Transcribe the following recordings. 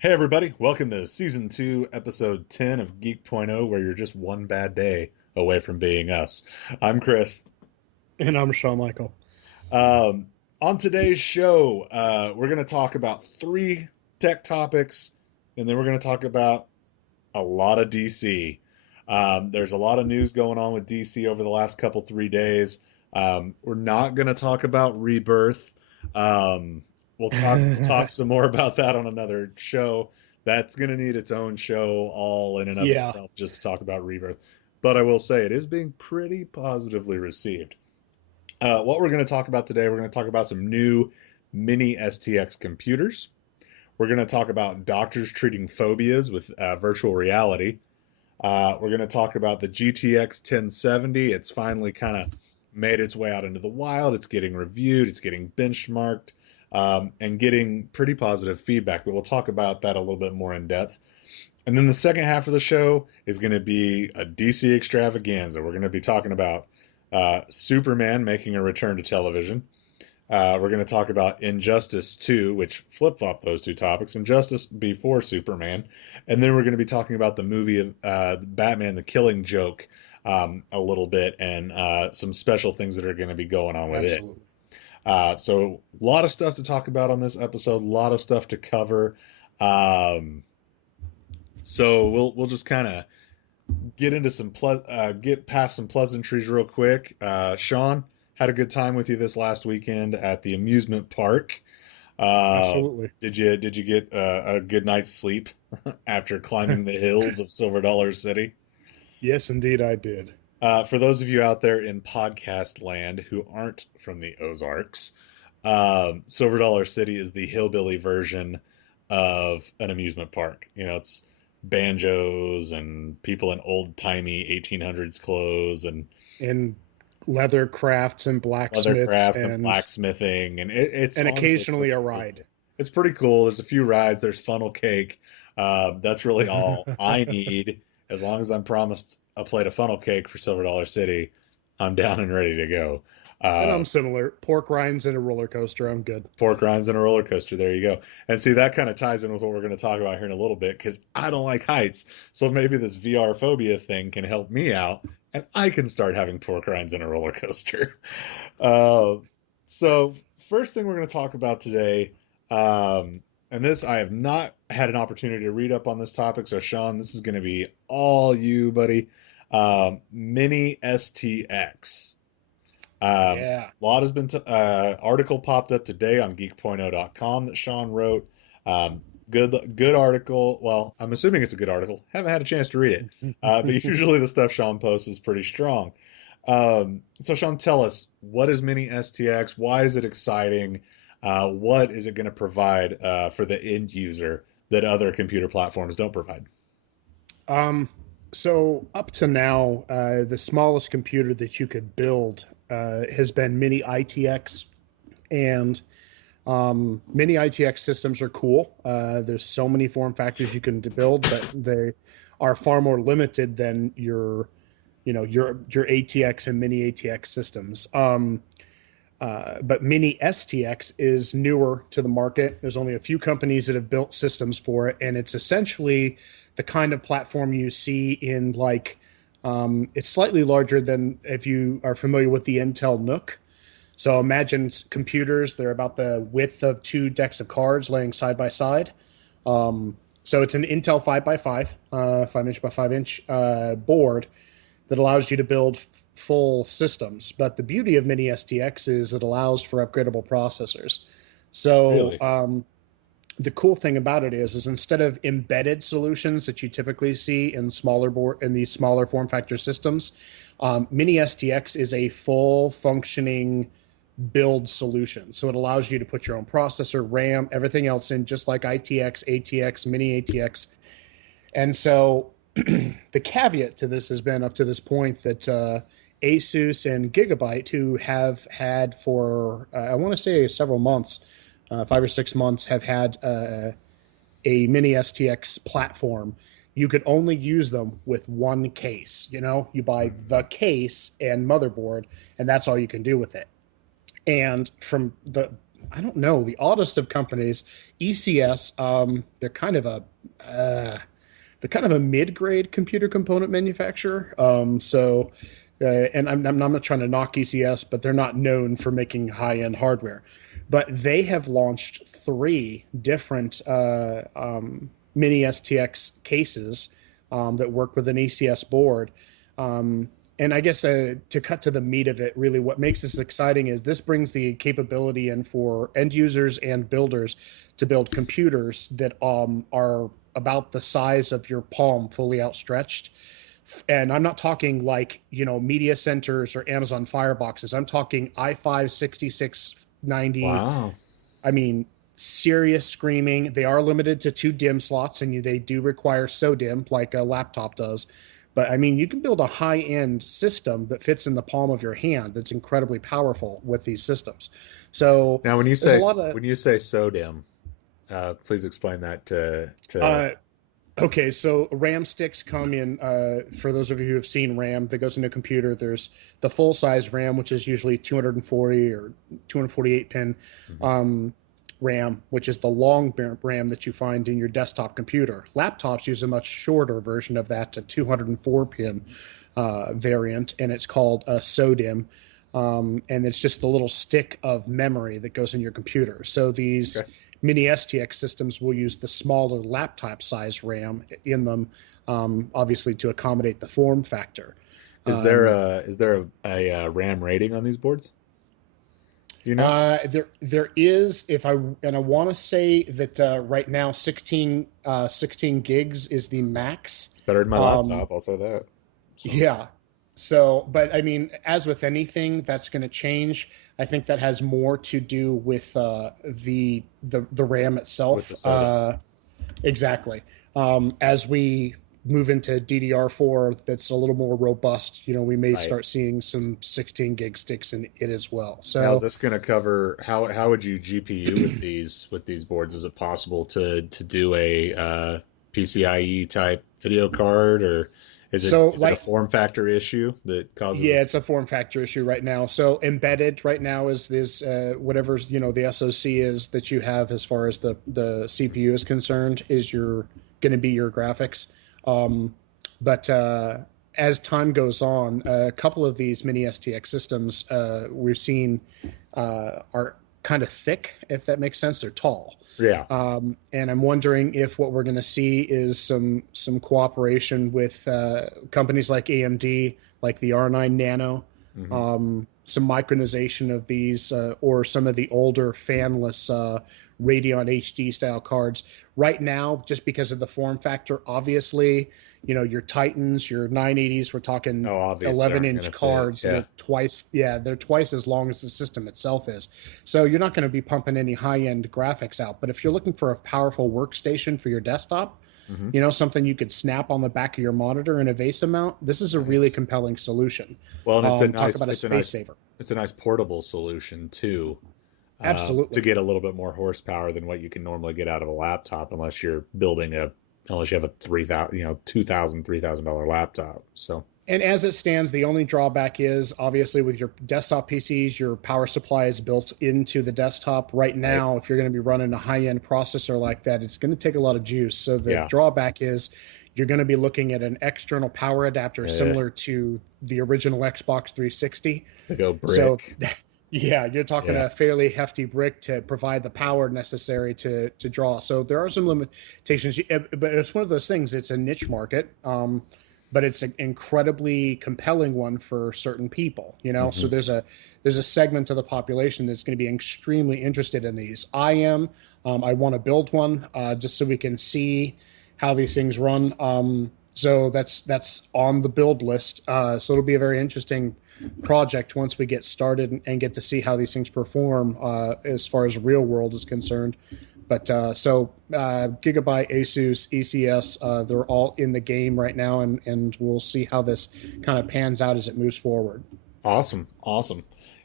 Hey everybody, welcome to season 2, episode 10 of Geek.0, where you're just one bad day away from being us. I'm Chris. And I'm Shawn Michael. Um, on today's show, we're going to talk about 3 tech topics, and then we're going to talk about a lot of DC. There's a lot of news going on with DC over the last 3 days. We're not going to talk about Rebirth. Um, we'll talk some more about that on another show. That's going to need its own show all in and of Yeah. itself just to talk about Rebirth. But I will say it is being pretty positively received. What we're going to talk about today, we're going to talk about some new Mini STX computers. We're going to talk about doctors treating phobias with virtual reality. We're going to talk about the GTX 1070. It's finally kind of made its way out into the wild. It's getting reviewed, it's getting benchmarked, and getting pretty positive feedback. But we'll talk about that a little bit more in depth. And then the second half of the show is going to be a DC extravaganza. We're going to be talking about Superman making a return to television. We're going to talk about Injustice 2, which flip-flop those two topics. Injustice before Superman. And then we're going to be talking about the movie of Batman, The Killing Joke a little bit and some special things that are going to be going on with it. Absolutely. So a lot of stuff to talk about on this episode, a lot of stuff to cover. So we'll just kind of get into get past some pleasantries real quick. Shawn, had a good time with you this last weekend at the amusement park. Uh, Absolutely. did you get a good night's sleep after climbing the hills of Silver Dollar City? Yes, indeed, I did. For those of you out there in podcast land who aren't from the Ozarks, Silver Dollar City is the hillbilly version of an amusement park. You know, it's banjos and people in old timey 1800s clothes and And leather crafts and leather blacksmiths crafts and and blacksmithing, and it's and honestly occasionally pretty a cool. ride. It's pretty cool. There's a few rides. There's funnel cake. That's really all I need. As long as I'm promised a plate of funnel cake for Silver Dollar City, I'm down and ready to go. And Uh, I'm similar. Pork rinds and a roller coaster. I'm good. Pork rinds and a roller coaster. There you go. And see, that kind of ties in with what we're going to talk about here in a little bit because I don't like heights. So maybe this VR phobia thing can help me out and I can start having pork rinds and a roller coaster. Uh, so, first thing we're going to talk about today, and this I have not had an opportunity to read up on this topic. So, Shawn, this is going to be all you, buddy. Mini STX. Yeah. A lot has been article popped up today on geek.0.com that Shawn wrote. Good article. Well, I'm assuming it's a good article. Haven't had a chance to read it, but usually the stuff Shawn posts is pretty strong. So Shawn, tell us, what is Mini STX? Why is it exciting? What is it going to provide for the end user that other computer platforms don't provide? Um, so up to now, the smallest computer that you could build has been Mini ITX, and mini ITX systems are cool. There's so many form factors you can build, but they are far more limited than your ATX and mini ATX systems. But mini STX is newer to the market. There's only a few companies that have built systems for it, and it's essentially the kind of platform you see in it's slightly larger than if you are familiar with the Intel NUC. So imagine computers, they're about the width of 2 decks of cards laying side by side. So it's an Intel 5 by 5, 5 inch by 5 inch board that allows you to build full systems. But the beauty of Mini STX is it allows for upgradable processors. So Really? the cool thing about it is instead of embedded solutions that you typically see in these smaller form factor systems, Mini STX is a full functioning build solution. So it allows you to put your own processor, RAM, everything else in, just like ITX, ATX, Mini ATX. And so the caveat to this has been up to this point that Asus and Gigabyte, who have had for, I want to say several months, 5 or 6 months, have had a Mini STX platform. You could only use them with one case. You buy the case and motherboard, and that's all you can do with it. And from the I don't know, the oddest of companies. ECS, they're kind of a mid-grade computer component manufacturer. And I'm not trying to knock ECS, but they're not known for making high-end hardware. But they have launched three different Mini STX cases that work with an ECS board. And I guess to cut to the meat of it, really what makes this exciting is this brings the capability in for end users and builders to build computers that are about the size of your palm, fully outstretched. And I'm not talking like, media centers or Amazon Fireboxes. I'm talking i5 6690. Wow. I mean, serious screaming. They are limited to 2 DIMM slots, and they do require SODIMM like a laptop does. But I mean, you can build a high-end system that fits in the palm of your hand that's incredibly powerful with these systems. So Now, there's a lot of when you say SODIMM, please explain that to. okay, so RAM sticks come in, for those of you who have seen RAM that goes into a computer, there's the full size RAM, which is usually 240 or 248 pin RAM, which is the long RAM that you find in your desktop computer. Laptops use a much shorter version of that, a 204 pin variant, and it's called a SODIMM. And it's just the little stick of memory that goes in your computer. So these Mini STX systems will use the smaller laptop size RAM in them, obviously to accommodate the form factor. Is there a RAM rating on these boards? Do you know? There is, I want to say that right now 16 gigs is the max. It's better than my laptop. I'll say that. So. Yeah. So, but I mean, as with anything, that's going to change. I think that has more to do with the RAM itself. With the soda. Exactly. As we move into DDR4, that's a little more robust. We may start seeing some 16 gig sticks in it as well. So, now, is this going to cover how would you GPU with these boards? Is it possible to do a PCIe type video card, or is it a form factor issue that causes? Yeah, it's a form factor issue right now. So embedded right now is whatever the SoC is that you have as far as the CPU is concerned is going to be your graphics. But as time goes on, a couple of these Mini STX systems we've seen are kind of thick, if that makes sense. They're tall. Yeah. And I'm wondering if what we're going to see is some cooperation with companies like AMD, like the R9 Nano, some micronization of these, or some of the older fanless Radeon HD style cards. Right now, just because of the form factor, obviously, your Titans, your 980s, we're talking 11-inch cards. Yeah. They're twice as long as the system itself is. So you're not going to be pumping any high-end graphics out. But if you're looking for a powerful workstation for your desktop, something you could snap on the back of your monitor in a VESA mount, this is a really compelling solution. Well, and it's saver. It's a nice portable solution too. Absolutely. To get a little bit more horsepower than what you can normally get out of a laptop, unless you have a $2,000, $3,000 laptop. So. And as it stands, the only drawback is obviously with your desktop PCs, your power supply is built into the desktop. Right now, if you're going to be running a high-end processor like that, it's going to take a lot of juice. So the drawback is you're going to be looking at an external power adapter similar to the original Xbox 360. They go brick. So, yeah, you're talking a fairly hefty brick to provide the power necessary to draw. So there are some limitations, but it's one of those things. It's a niche market. But it's an incredibly compelling one for certain people, So there's a segment of the population that's going to be extremely interested in these. I am. I want to build one just so we can see how these things run. So that's on the build list. So it'll be a very interesting project once we get started and get to see how these things perform as far as real world is concerned. But Gigabyte, Asus, ECS, they're all in the game right now, and we'll see how this kind of pans out as it moves forward. Awesome.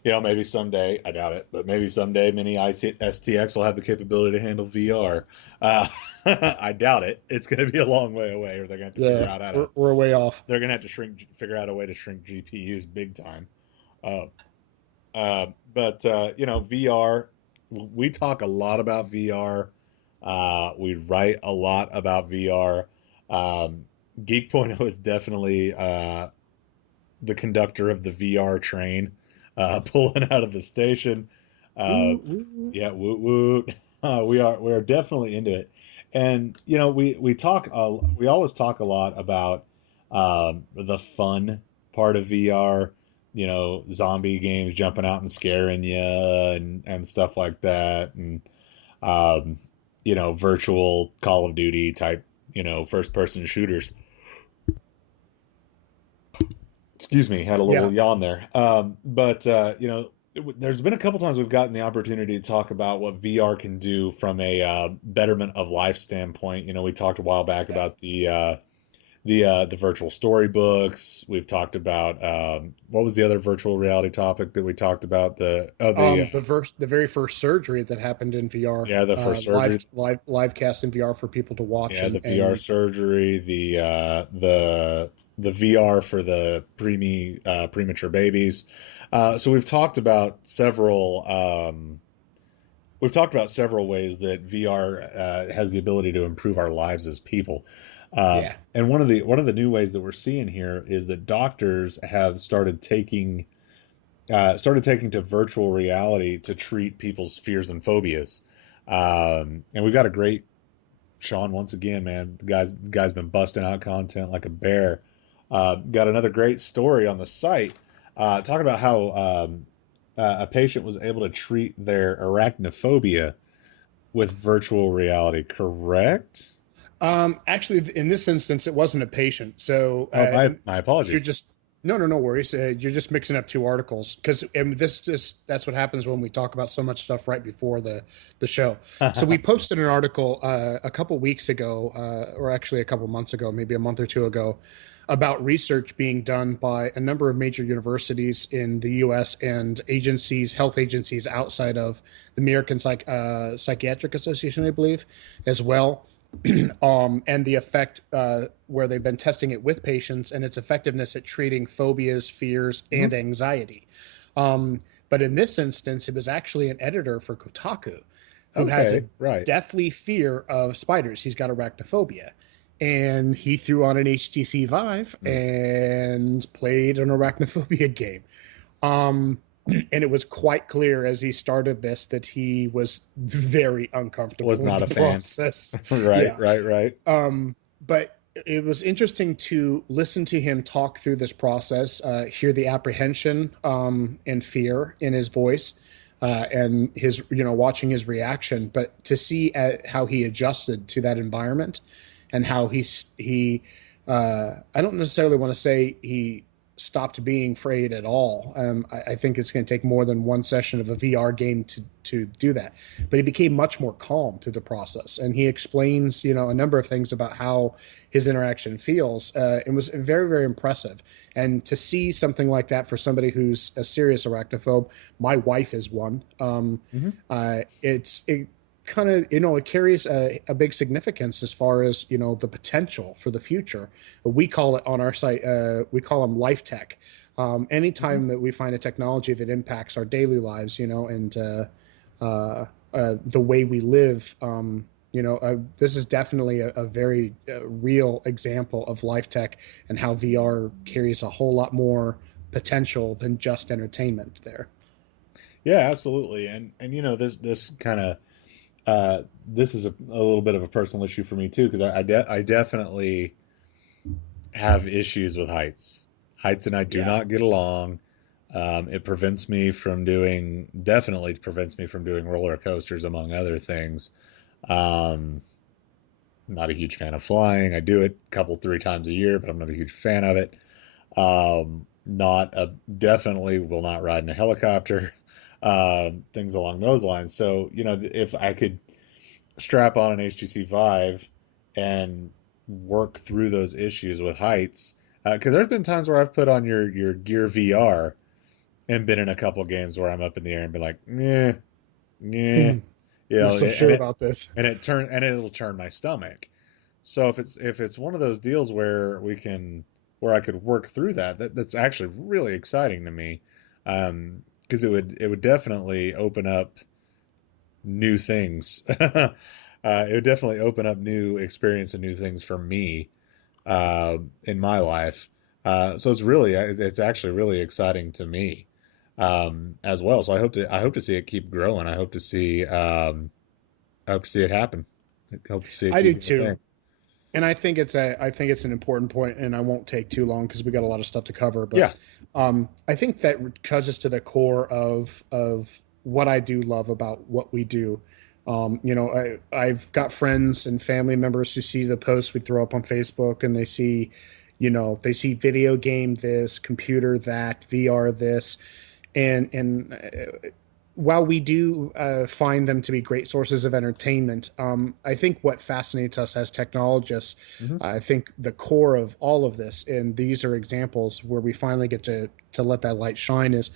Maybe someday, I doubt it, but maybe someday Mini STX will have the capability to handle VR. I doubt it. It's going to be a long way away, or they're going to have to figure out how to. We're way off. They're going to have to figure out a way to shrink GPUs big time. But VR. we talk a lot about VR. We write a lot about VR. Um, Geek.0 is definitely the conductor of the VR train, pulling out of the station. Uh, Woo, woo, woo. yeah, woot woot. We are definitely into it, and we always talk a lot about the fun part of VR. You know, zombie games jumping out and scaring you, and stuff like that, and um, virtual Call of Duty type, first person shooters. Excuse me, had a little Yeah. yawn there. But there's been a couple times we've gotten the opportunity to talk about what VR can do from a betterment of life standpoint. You know, we talked a while back Yeah. about the virtual storybooks. We've talked about what was the other virtual reality topic that we talked about? The very first surgery that happened in VR, Yeah, the first surgery. live cast in VR for people to watch, Yeah, the VR and surgery, the VR for the premature babies. So we've talked about several ways that VR has the ability to improve our lives as people. yeah. And one of the new ways that we're seeing here is that doctors have started taking to virtual reality to treat people's fears and phobias. And we've got a great Sean, once again, man, the guy's been busting out content like a bear. Got another great story on the site, talking about how a patient was able to treat their arachnophobia with virtual reality. Correct? Actually, in this instance, it wasn't a patient. So Oh, my you're apologies. just no worries. You're just mixing up two articles because this just that's what happens when we talk about so much stuff right before the show. So we posted an article a couple weeks ago, or actually a couple months ago, maybe a month or two ago, about research being done by a number of major universities in the U.S. and agencies, health agencies outside of the American Psychiatric Association, I believe, as well. And the effect where they've been testing it with patients and its effectiveness at treating phobias, fears, Mhm. and anxiety. But in this instance, it was actually an editor for Kotaku who has a Okay, right. deathly fear of spiders. He's got arachnophobia. And he threw on an HTC Vive Mm. and played an arachnophobia game. Um, and it was quite clear as he started this that he was very Was uncomfortable with not a the fan. process. Right, Yeah. right, right. But it was interesting to listen to him talk through this process, hear the apprehension and fear in his voice, and his, watching his reaction, but to see how he adjusted to that environment and how I don't necessarily want to say he stopped being afraid at all. I think it's going to take more than one session of a VR game to do that. But he became much more calm through the process, and he explains, a number of things about how his interaction feels. It was very, very impressive, and to see something like that for somebody who's a serious arachnophobe, my wife is one. Hmm. It kind of, it carries a big significance as far as, the potential for the future. We call it on our site, we call them life tech. Hmm. Anytime that we find a technology that impacts our daily lives, and the way we live, this is definitely a very real example of life tech and how VR carries a whole lot more potential than just entertainment there. Yeah, absolutely. And this kind of this is a little bit of a personal issue for me too, because I definitely have issues with heights. Heights and I do Yeah. not get along. It definitely prevents me from doing roller coasters, among other things. Um, Not a huge fan of flying. I do it a couple, three times a year, but I'm not a huge fan of it. Not a Definitely will not ride in a helicopter. Things along those lines. So, if I could strap on an HTC Vive and work through those issues with heights. Because there's been times where I've put on your Gear VR and been in a couple games where I'm up in the air and been like, yeah, yeah, Not so and sure it about this. and it'll turn my stomach. So if it's one of those deals where I could work through that's actually really exciting to me, because it would definitely open up new things. It would definitely open up new experience and new things for me in my life. So it's actually really exciting to me as well. So I hope to see it keep growing. I hope to see it happen. I hope to see it I keep do being a thing. too. And I think it's an important point, and I won't take too long because we got a lot of stuff to cover. But Yeah. I think that touches to the core of what I do love about what we do. I've got friends and family members who see the posts we throw up on Facebook, and they see video game this, computer that, VR this, and while we do find them to be great sources of entertainment, I think what fascinates us as technologists, Hmm. I think the core of all of this, and these are examples where we finally get to let that light shine, is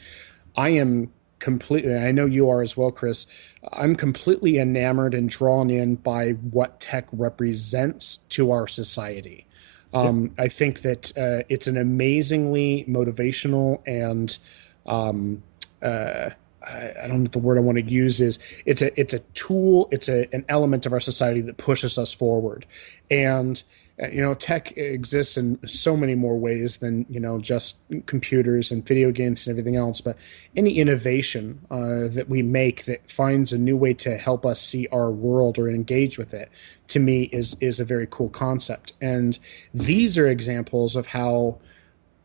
I am completely, I know you are as well, Chris. I'm completely enamored and drawn in by what tech represents to our society. Yeah. I think that it's an amazingly motivational and um, uh, I don't know the word I want to use is it's a tool, an element of our society that pushes us forward, and tech exists in so many more ways than just computers and video games and everything else. But any innovation that we make that finds a new way to help us see our world or engage with it, to me is a very cool concept. And these are examples of how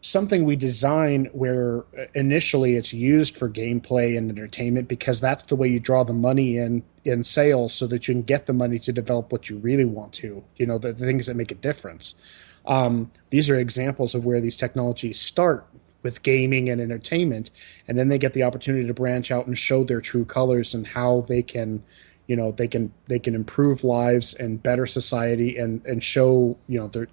something we design where initially it's used for gameplay and entertainment because that's the way you draw the money in sales so that you can get the money to develop what you really want to, the things that make a difference. These are examples of where these technologies start with gaming and entertainment, and then they get the opportunity to branch out and show their true colors and how they can they can improve lives and better society and show their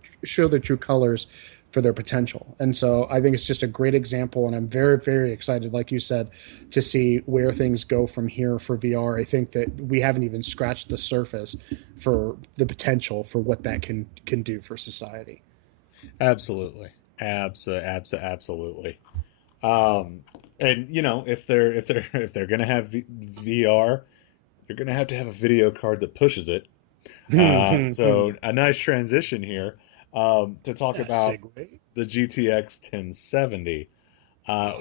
true colors for their potential. And so I think it's just a great example, and I'm very, very excited, like you said, to see where things go from here for VR. I think that we haven't even scratched the surface for the potential for what that can do for society. Absolutely. Absolutely. Um, and if they're gonna have VR, you're gonna have to have a video card that pushes it. So a nice transition here to talk about Segue. the GTX 1070.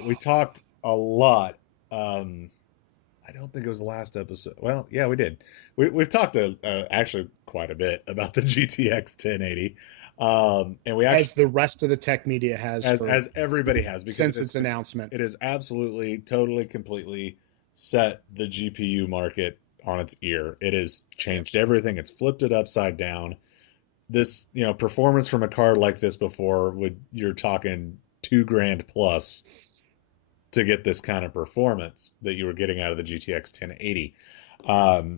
We talked a lot. I don't think it was the last episode. Well, yeah, we did. We've talked actually quite a bit about the GTX 1080, and we actually As the rest of the tech media has for as everybody has because since its announcement. it has absolutely, totally, completely set the GPU market on its ear. It has Yep. changed everything. It's flipped it upside down. This, performance from a card like this before you're talking 2 grand plus to get this kind of performance that you were getting out of the GTX 1080.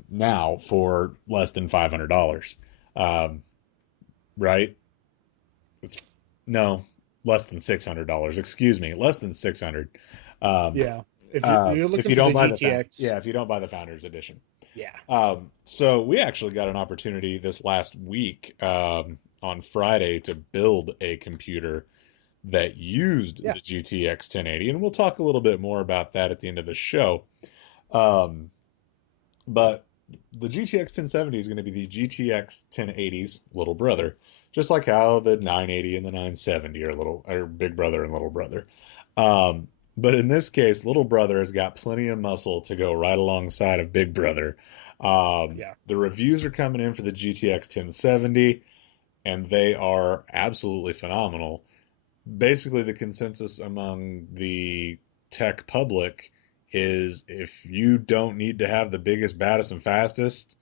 Now for less than $500. Um, right? It's no less than $600. Excuse me, less than 600. Um, Yeah. If you're if looking you for don't the buy the found, GTX, yeah, if you don't buy the Founders Edition. yeah. So we actually got an opportunity this last week on Friday to build a computer that used Yeah. the GTX 1080, and we'll talk a little bit more about that at the end of the show. Um, but the GTX 1070 is going to be the GTX 1080's little brother, just like how the 980 and the 970 are big brother and little brother. But in this case, little brother has got plenty of muscle to go right alongside of big brother. Yeah. The reviews are coming in for the GTX 1070, and they are absolutely phenomenal. Basically, the consensus among the tech public is if you don't need to have the biggest, baddest, and fastest,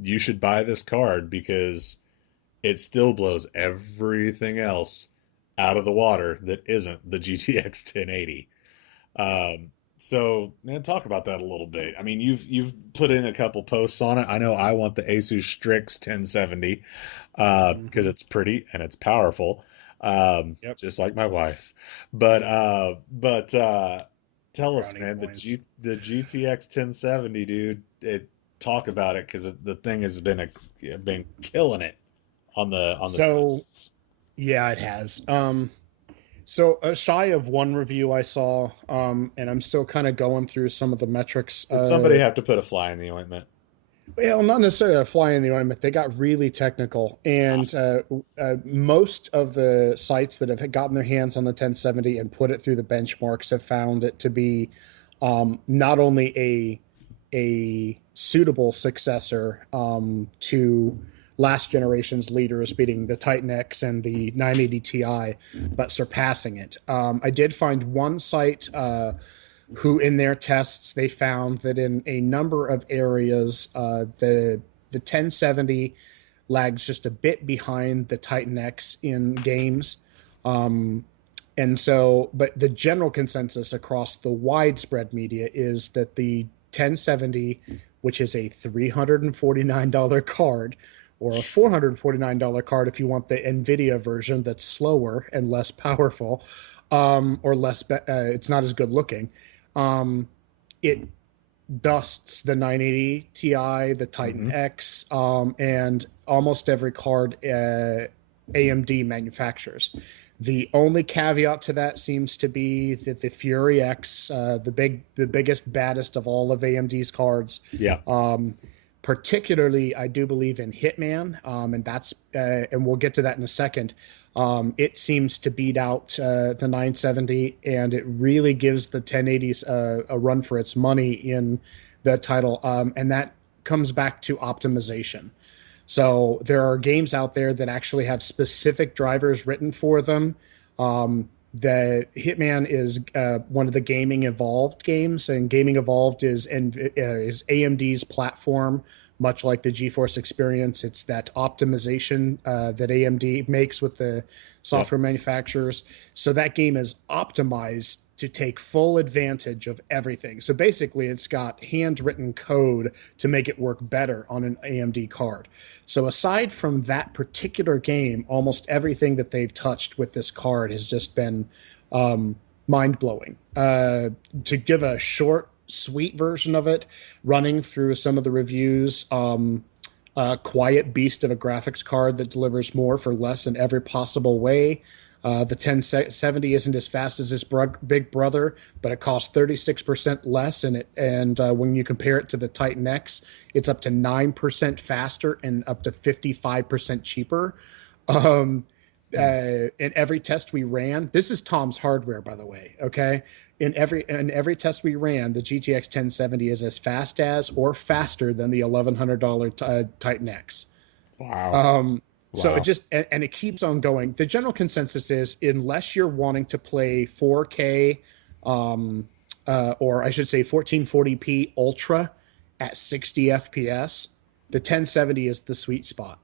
you should buy this card because it still blows everything else out of the water that isn't the GTX 1080. So, man, talk about that a little bit. I mean, you've put in a couple posts on it. I know I want the Asus Strix 1070 because Hmm. it's pretty and it's powerful, Yep. just like my wife. But tell us, Brownie man, points. the GTX 1070, dude. Talk about it because the thing has been killing it on the So tests. yeah, it has. So shy of one review I saw, and I'm still kind of going through some of the metrics. Did somebody have to put a fly in the ointment? Well, not necessarily a fly in the ointment. They got really technical, Ah, and most of the sites that have gotten their hands on the 1070 and put it through the benchmarks have found it to be not only a suitable successor to last generation's leaders, beating the Titan X and the 980 Ti, but surpassing it. I did find one site. Who in their tests they found that in a number of areas the 1070 lags just a bit behind the Titan X in games. Um, and so, but the general consensus across the widespread media is that the 1070, which is a $349 card, or a $449 card if you want the NVIDIA version that's slower and less powerful, or it's not as good looking. Um, it dusts the 980 Ti, the Titan mm-hmm. X, and almost every card AMD manufactures. The only caveat to that seems to be that the Fury X, the biggest, baddest of all of AMD's cards, Yeah. particularly I do believe in Hitman, and we'll get to that in a second. It seems to beat out the 970, and it really gives the 1080s a run for its money in the title, and that comes back to optimization. So there are games out there that actually have specific drivers written for them. The Hitman is one of the Gaming Evolved games, and Gaming Evolved is AMD's platform, much like the GeForce Experience. It's that optimization that AMD makes with the Yep. software manufacturers. So that game is optimized to take full advantage of everything. So basically, it's got handwritten code to make it work better on an AMD card. So aside from that particular game, almost everything that they've touched with this card has just been mind blowing. To give a short, sweet version of it, running through some of the reviews, quiet beast of a graphics card that delivers more for less in every possible way. The 1070 isn't as fast as this big brother, but it costs 36% less. And when you compare it to the Titan X, it's up to 9% faster and up to 55% cheaper. In every test we ran, this is Tom's Hardware, by the way. Okay, in every test we ran, the GTX 1070 is as fast as or faster than the $1,100 Titan X. Wow. So it Wow. just and it keeps on going. The general consensus is unless you're wanting to play 4K, or I should say 1440p ultra at 60 FPS, the 1070 is the sweet spot.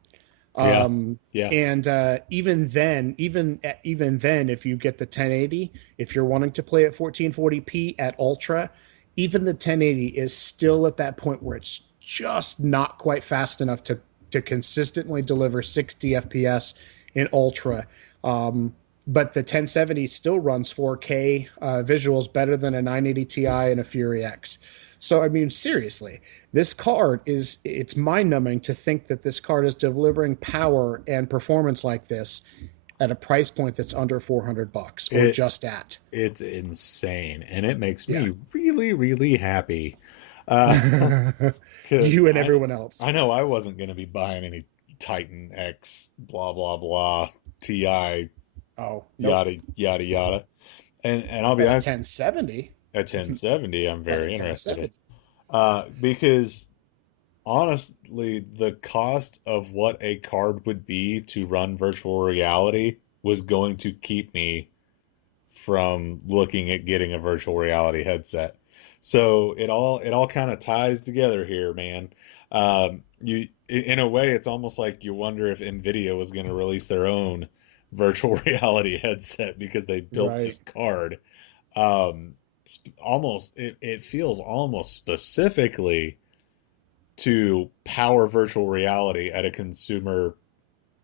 Yeah. Um, Yeah. and even then, if you get the 1080, if you're wanting to play at 1440p at ultra, even the 1080 is still at that point where it's just not quite fast enough to consistently deliver 60 FPS in ultra. But the 1070 still runs 4K visuals better than a 980 Ti and a Fury X. So I mean, seriously, this card it's mind-numbing to think that this card is delivering power and performance like this at a price point that's under $400 or It just at. it's insane, and it makes Yeah. me really, really happy. Uh, because You and everyone else. I know I wasn't going to be buying any Titan X, blah blah blah, Ti, Oh, nope. yada yada yada. And I'll be But a honest, 1070, at 1070, I'm but a very interested in. 1070. Because honestly, the cost of what a card would be to run virtual reality was going to keep me from looking at getting a virtual reality headset. So it all kind of ties together here, man. You in a way, it's almost like you wonder if Nvidia was going to release their own virtual reality headset because they built Right. this card. Almost it feels almost specifically to power virtual reality at a consumer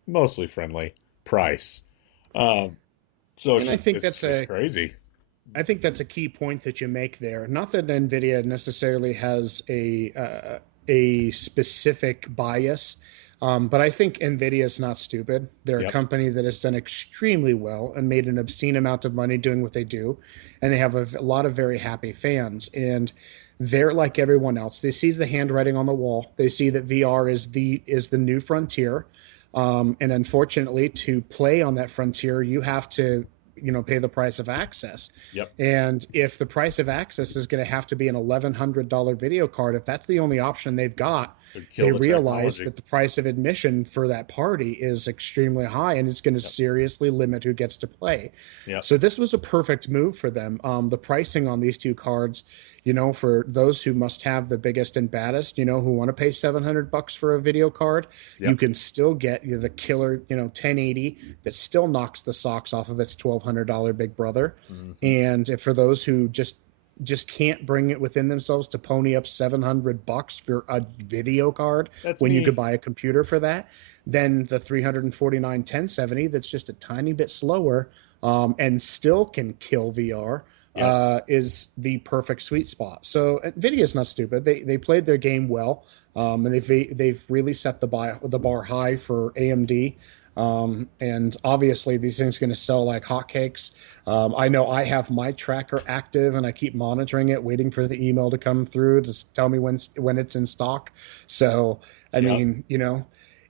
mostly friendly price. Um, so it's And I just think it's that's just a crazy. I think that's a key point that you make there. Not that NVIDIA necessarily has a specific bias. But I think NVIDIA is not stupid. They're a Yep. company that has done extremely well and made an obscene amount of money doing what they do. And they have a lot of very happy fans. And they're like everyone else. They see the handwriting on the wall. They see that VR is the new frontier. And unfortunately, to play on that frontier, you have to, pay the price of access. Yep. And if the price of access is going to have to be an $1,100 video card, if that's the only option they've got, It'd kill they the realize technology. that the price of admission for that party is extremely high, and it's going to Yep. seriously limit who gets to play. Yep. So this was a perfect move for them. The pricing on these two cards, for those who must have the biggest and baddest, who want to pay $700 for a video card, Yep. you can still get the killer, 1080 that still knocks the socks off of its $1,200 big brother. Mhm. And for those who just can't bring it within themselves to pony up $700 for a video card That's when me. you could buy a computer for that, then the 349 1070 that's just a tiny bit slower and still can kill VR is the perfect sweet spot. So Nvidia is not stupid. They played their game well, and they've really set the bar high for AMD. And obviously these things are going to sell like hotcakes. I know I have my tracker active and I keep monitoring it, waiting for the email to come through to tell me when it's in stock. So I Yep. mean,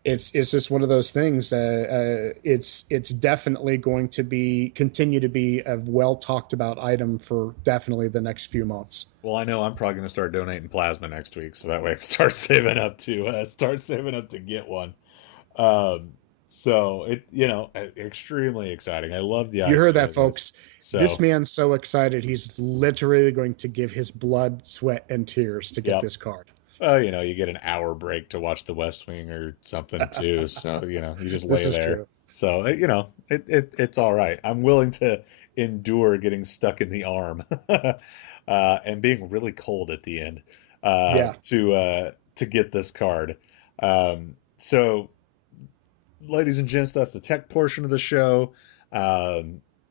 it's just one of those things. It's definitely going to continue to be a well talked about item for definitely the next few months. Well, I know I'm probably going to start donating plasma next week, so that way I can start saving up to get one. Um, so extremely exciting. I love the You heard idea that, of this. folks. This So, man's so excited. He's literally going to give his blood, sweat, and tears to get yep. this card. You get an hour break to watch The West Wing or something too. So, you just This lay is there. true. So, it's all right. I'm willing to endure getting stuck in the arm, and being really cold at the end, Yeah. to get this card. So, ladies and gents, that's the tech portion of the show.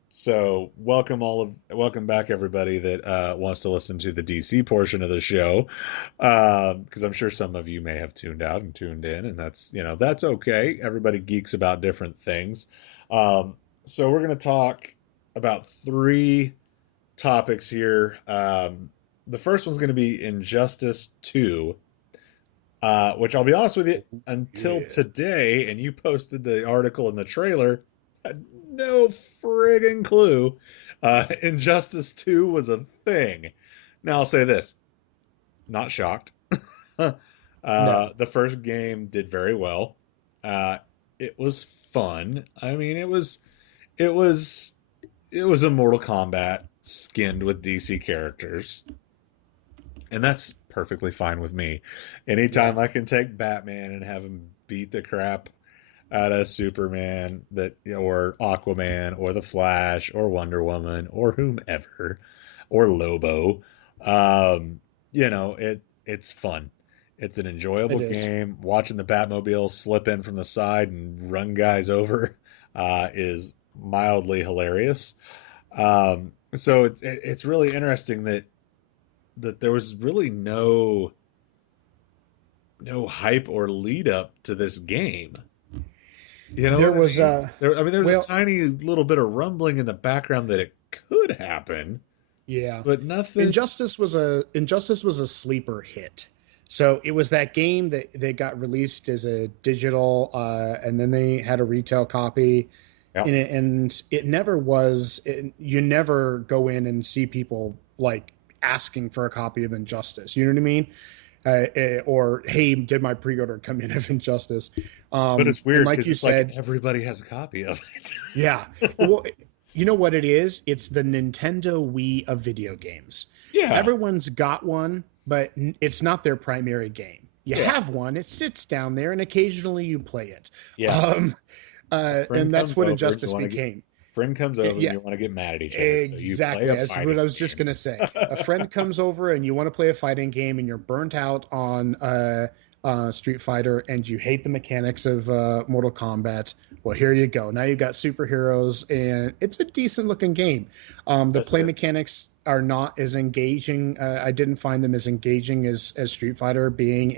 So welcome back everybody that wants to listen to the DC portion of the show, because I'm sure some of you may have tuned out and tuned in, and that's okay. Everybody geeks about different things. So we're gonna talk about three topics here. The first one's gonna be Injustice 2. Which I'll be honest with you, until Yeah. today, and you posted the article in the trailer, had no friggin' clue Injustice 2 was a thing. Now I'll say this, not shocked. No. The first game did very well. It was fun. I mean, it was a Mortal Kombat skinned with DC characters. And that's perfectly fine with me. Yeah. Anytime I can take Batman and have him beat the crap out of Superman, or Aquaman, or the Flash, or Wonder Woman, or whomever, or Lobo, it's fun. It's an enjoyable It is. game. Watching the Batmobile slip in from the side and run guys over is mildly hilarious. So it's really interesting that there was really no hype or lead up to this game. You know There what I was mean? There's a well, tiny little bit of rumbling in the background that it could happen, yeah. but nothing. Injustice was a sleeper hit. So it was that game that they got released as a digital, and then they had a retail copy, Yeah, and it never was. You never go in and see people like asking for a copy of Injustice. You know what I mean? Or hey, did my pre-order come in of Injustice? but it's And weird like because you it's like said, everybody has a copy of it. yeah. Well, you know what it is? It's the Nintendo Wii of video games. Yeah, Everyone's got one, but it's not their primary game. You yeah, have one, it sits down there, and occasionally you play it. yeah. Um, A and friend that's comes what over, and you Injustice want to get became. friend comes over, and Yeah, you want to get mad at each other, so you play exactly. a That's what fighting I was just game. gonna say. A friend comes over and you want to play a fighting game, and you're burnt out on Street Fighter, and you hate the mechanics of Mortal Kombat. Well, here you go. Now you've got superheroes, and it's a decent looking game. The Yes, it play is. mechanics are not as engaging. I didn't find them as engaging as Street Fighter, being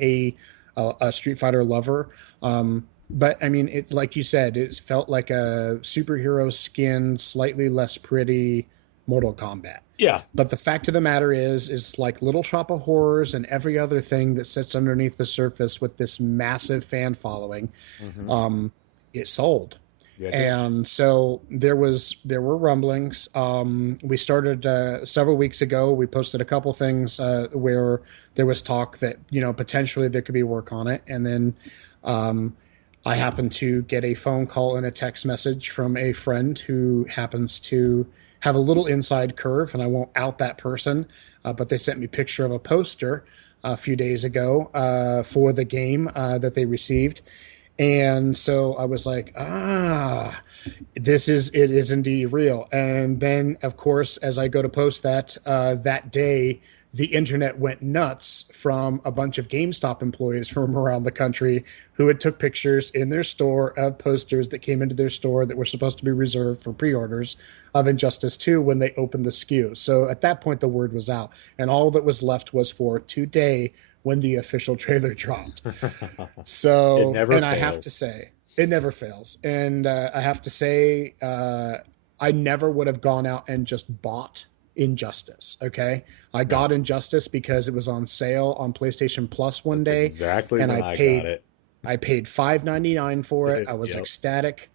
a Street Fighter lover. But I mean, it like you said, it felt like a superhero skin, slightly less pretty Mortal Kombat. Yeah. But the fact of the matter is like Little Shop of Horrors and every other thing that sits underneath the surface with this massive fan following, Hmm. it sold. Yeah, it did. And so there were rumblings. We started several weeks ago. We posted a couple things where there was talk that potentially there could be work on it, and then um, I happened to get a phone call and a text message from a friend who happens to have a little inside curve, and I won't out that person, but they sent me a picture of a poster a few days ago for the game that they received. And so I was like, it is indeed real. And then, of course, as I go to post that that day, the internet went nuts from a bunch of GameStop employees from around the country who had took pictures in their store of posters that came into their store that were supposed to be reserved for pre-orders of Injustice 2 when they opened the SKU. So at that point, the word was out, and all that was left was for today when the official trailer dropped. It So, never and I have to fails. say, it never fails. And I have to say, I never would have gone out and just bought Injustice. Okay. I No, got Injustice because it was on sale on PlayStation Plus one that's day, exactly and when I got it. I paid $5.99 for it. I was Yep. ecstatic.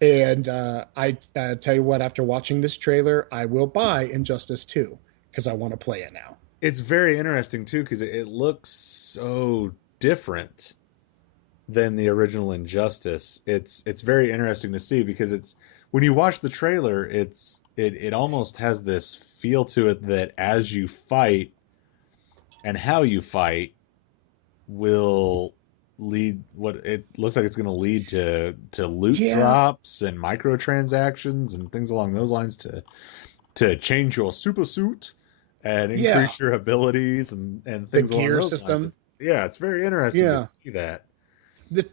And I tell you what, after watching this trailer, I will buy Injustice 2 because I want to play it now. It's very interesting too because it looks so different than the original Injustice. It's very interesting to see because it's when you watch the trailer, it almost has this feel to it that as you fight and how you fight will lead what it looks like it's going to lead to loot Yeah. drops and microtransactions and things along those lines to change your super suit and Yeah. increase your abilities and The things along gear those lines. system. Yeah, it's very interesting to Yeah. see that.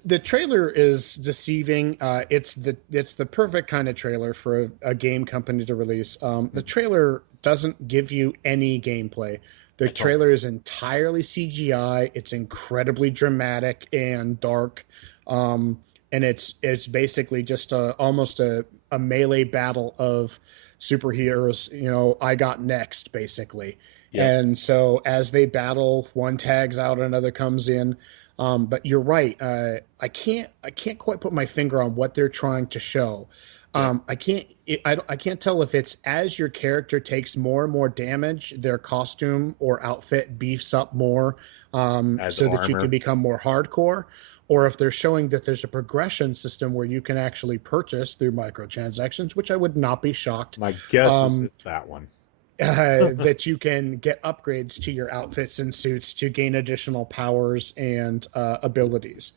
The trailer is deceiving. It's the perfect kind of trailer for a game company to release. The trailer doesn't give you any gameplay. The I don't. trailer is entirely CGI. It's incredibly dramatic and dark, um, and it's basically just almost a melee battle of superheroes. I got next basically, Yep. and so as they battle, one tags out, another comes in. But you're right. I can't quite put my finger on what they're trying to show. Yeah. I can't tell if it's as your character takes more and more damage, their costume or outfit beefs up more, As so that you can armor. become more hardcore, or if they're showing that there's a progression system where you can actually purchase through microtransactions, which I would not be shocked. My guess is Um, it's that one. that you can get upgrades to your outfits and suits to gain additional powers and abilities.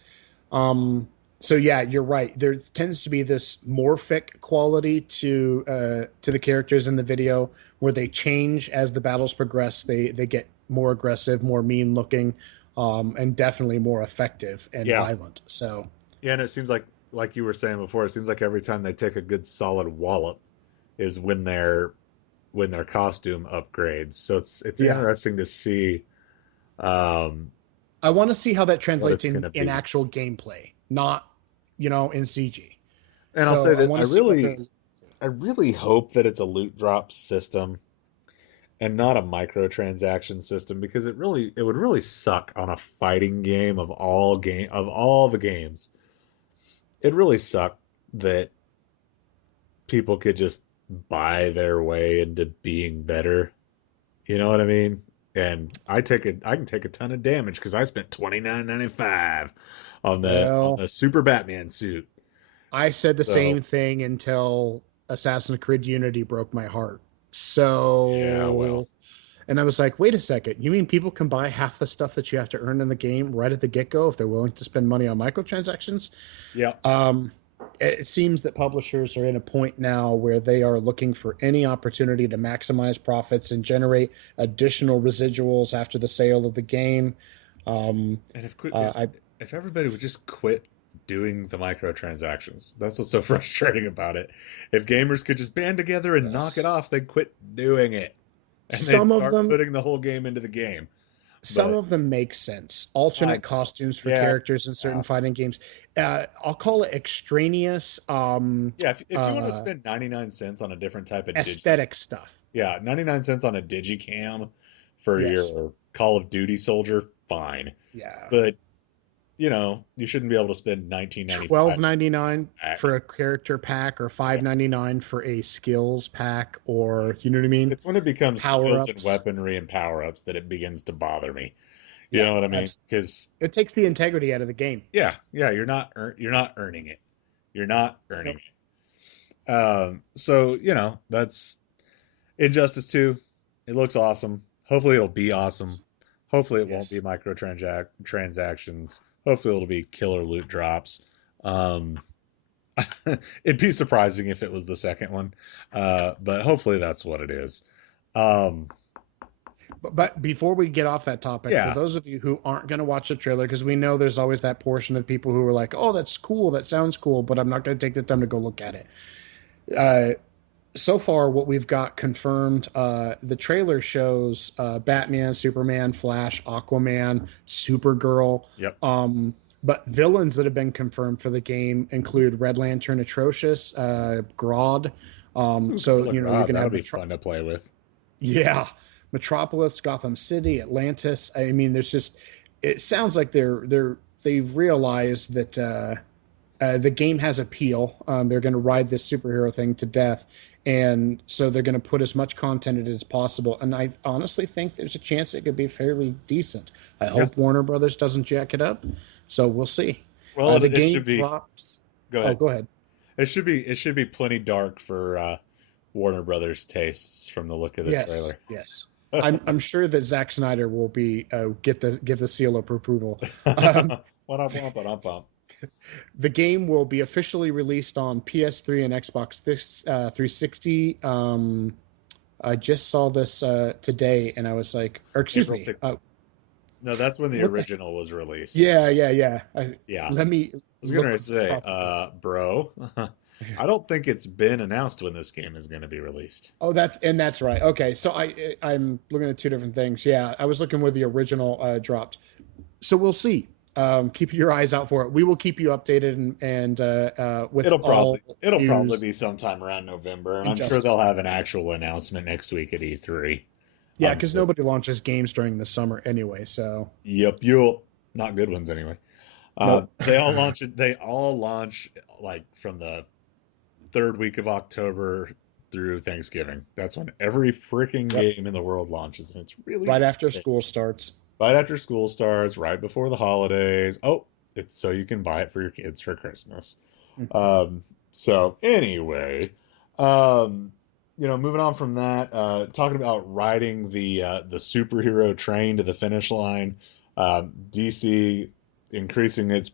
So yeah, you're right. There tends to be this morphic quality to the characters in the video where they change as the battles progress. They get more aggressive, more mean looking, and definitely more effective and Yeah. violent. So Yeah, and it seems like you were saying before, it seems like every time they take a good solid wallop is when their costume upgrades. So it's yeah, interesting to see um, I want to see how that what translates it's going in to in be. actual gameplay, not in CG. And I'll say So I that want to see what they're. I really hope that it's a loot drop system and not a microtransaction system because it would really suck on a fighting game of all the games. It'd really suck that people could just buy their way into being better. You know what I mean? And I can take a ton of damage because I spent $29.95 on Well, the Super Batman suit. I said the So same thing until Assassin's Creed Unity broke my heart. yeah, well, So, and I was like, wait a second, you mean people can buy half the stuff that you have to earn in the game right at the get-go if they're willing to spend money on microtransactions? yeah, Um, it seems that publishers are in a point now where they are looking for any opportunity to maximize profits and generate additional residuals after the sale of the game. Um, and I if everybody would just quit doing the microtransactions, that's what's so frustrating about it. If gamers could just band together and knock it yes, off, they'd quit doing it and they'd some of start them putting the whole game into the game. Some but of them make sense. I Alternate costumes for yeah, characters in certain yeah, fighting games. I'll call it extraneous yeah. If you want to spend 99 cents on a different type of aesthetic stuff. yeah, 99 cents on a digicam for Yes. your Call of Duty soldier, fine. Yeah. But you shouldn't be able to spend 19.95 $12.99 back. for a character pack or Yeah. $5.99 for a skills pack or you know what I mean? It's when it becomes Power skills and ups. weaponry and power ups that it begins to bother me. You Yeah. know what I mean? Because It takes the integrity out of the game. yeah, you're not earning it. You're not earning Nope. it. So that's Injustice 2. It looks awesome. Hopefully it'll be awesome. Hopefully it won't be Yes. transactions. Hopefully it'll be killer loot drops. Um, it'd be surprising if it was the second one, but hopefully that's what it is. Um, But before we get off that topic, for yeah, those of you who aren't going to watch the trailer, because we know there's always that portion of people who are like, "Oh, that's cool, that sounds cool," but I'm not going to take the time to go look at it. Uh, so far, what we've got confirmed, the trailer shows Batman, Superman, Flash, Aquaman, Supergirl. yep. But villains that have been confirmed for the game include Red Lantern, Atrocious, Grodd. Ooh, So Killer you're God, going to that'd have be fun to play with. yeah, Metropolis, Gotham City, Atlantis. I mean, there's just it sounds like they've realized that the game has appeal. They're going to ride this superhero thing to death, and so they're going to put as much content in it as possible. And I honestly think there's a chance it could be fairly decent. I Yeah. hope Warner Brothers doesn't jack it up. So we'll see. Well, The it game should be. drops. Go Oh, ahead. go ahead. It should be plenty dark for Warner Brothers tastes from the look of the Yes, trailer. yes. I'm sure that Zack Snyder will be give the seal of approval. Um, Womp. the game will be officially released on PS3 and Xbox 360. I just saw this today, and I was like, or excuse April me, 6th. No, that's when the what the? original was released. Yeah. Yeah. Let me I was gonna look say, up here. bro, I don't think it's been announced when this game is gonna be released. Oh, that's right. Okay, so I'm looking at two different things. Yeah, I was looking where the original dropped. So we'll see. Keep your eyes out for it. We will keep you updated and with all It'll probably news. be sometime around November, and I'm sure Injustice. they'll have an actual announcement next week at E3. Yeah, because So nobody launches games during the summer anyway. So yep, you'll not good ones anyway. nope. They all launch like from the third week of October through Thanksgiving. That's when every freaking Yep. game in the world launches, and it's really Right after great. school starts. Right after school starts, right before the holidays. Oh, it's so you can buy it for your kids for Christmas. So anyway, um, moving on from that, talking about riding the superhero train to the finish line. DC increasing its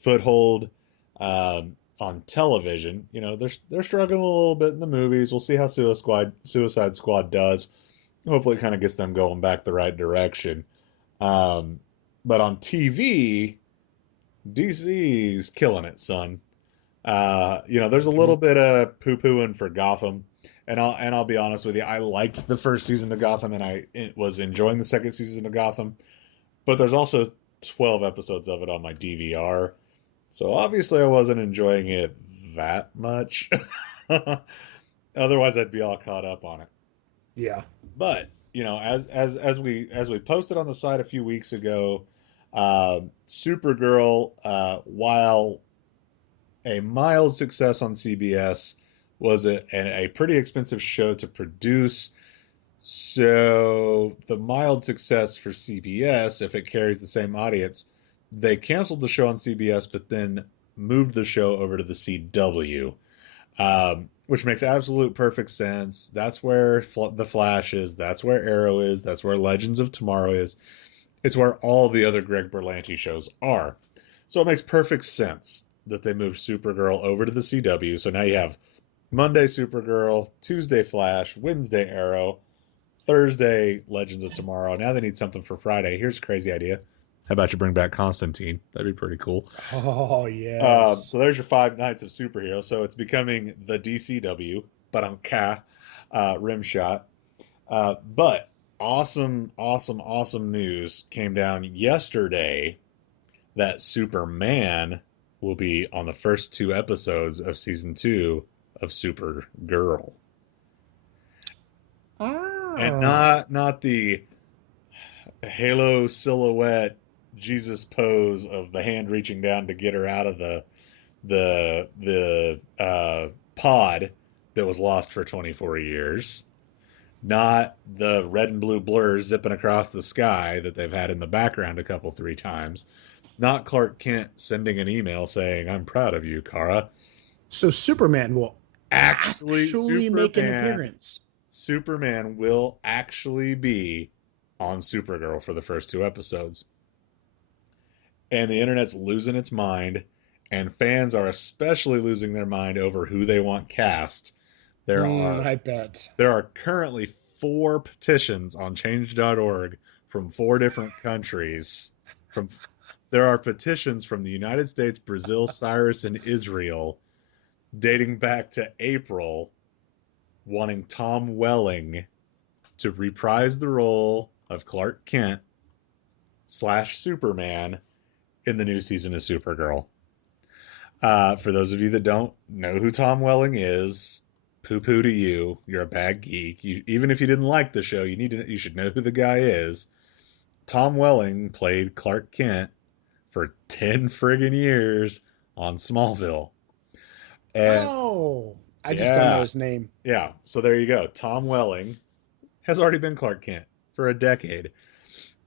foothold on television. They're struggling a little bit in the movies. We'll see how Suicide Squad does. Hopefully, it kind of gets them going back the right direction. But on TV, DC's killing it, son. There's a little bit of poo-pooing for Gotham, and I'll be honest with you, I liked the first season of Gotham, and I was enjoying the second season of Gotham, but there's also 12 episodes of it on my DVR, so obviously I wasn't enjoying it that much. Otherwise, I'd be all caught up on it. Yeah. But as we posted on the site a few weeks ago, Supergirl, while a mild success on CBS, was a pretty expensive show to produce. So the mild success for CBS, if it carries the same audience, they canceled the show on CBS, but then moved the show over to the CW, which makes absolute perfect sense. That's where the Flash is. That's where Arrow is. That's where Legends of Tomorrow is. It's where all the other Greg Berlanti shows are. So it makes perfect sense that they moved Supergirl over to the CW. So now you have Monday Supergirl, Tuesday Flash, Wednesday Arrow, Thursday Legends of Tomorrow. Now they need something for Friday. Here's a crazy idea. How about you bring back Constantine? That'd be pretty cool. Oh yes. So there's your 5 nights of superhero. So it's becoming the DCW, but on rim shot. But awesome news came down yesterday that Superman will be on the first two episodes of season 2 of Supergirl. And Ah. not the halo silhouette Jesus pose of the hand reaching down to get her out of the pod that was lost for 24 years. Not the red and blue blurs zipping across the sky that they've had in the background a couple, three times. Not Clark Kent sending an email saying, I'm proud of you, Kara. So Superman will Actually, actually make an appearance. Superman will actually be on Supergirl for the first two episodes. And the internet's losing its mind, and fans are especially losing their mind over who they want cast. I bet. There are currently 4 petitions on change.org from 4 different countries. There are petitions from the United States, Brazil, Cyrus, and Israel dating back to April wanting Tom Welling to reprise the role of Clark Kent / Superman in the new season of Supergirl. For those of you that don't know who Tom Welling is, poo-poo to you. You're a bad geek. Even if you didn't like the show, you should know who the guy is. Tom Welling played Clark Kent for 10 friggin' years on Smallville. And I just don't know his name. Yeah, so there you go. Tom Welling has already been Clark Kent for a decade.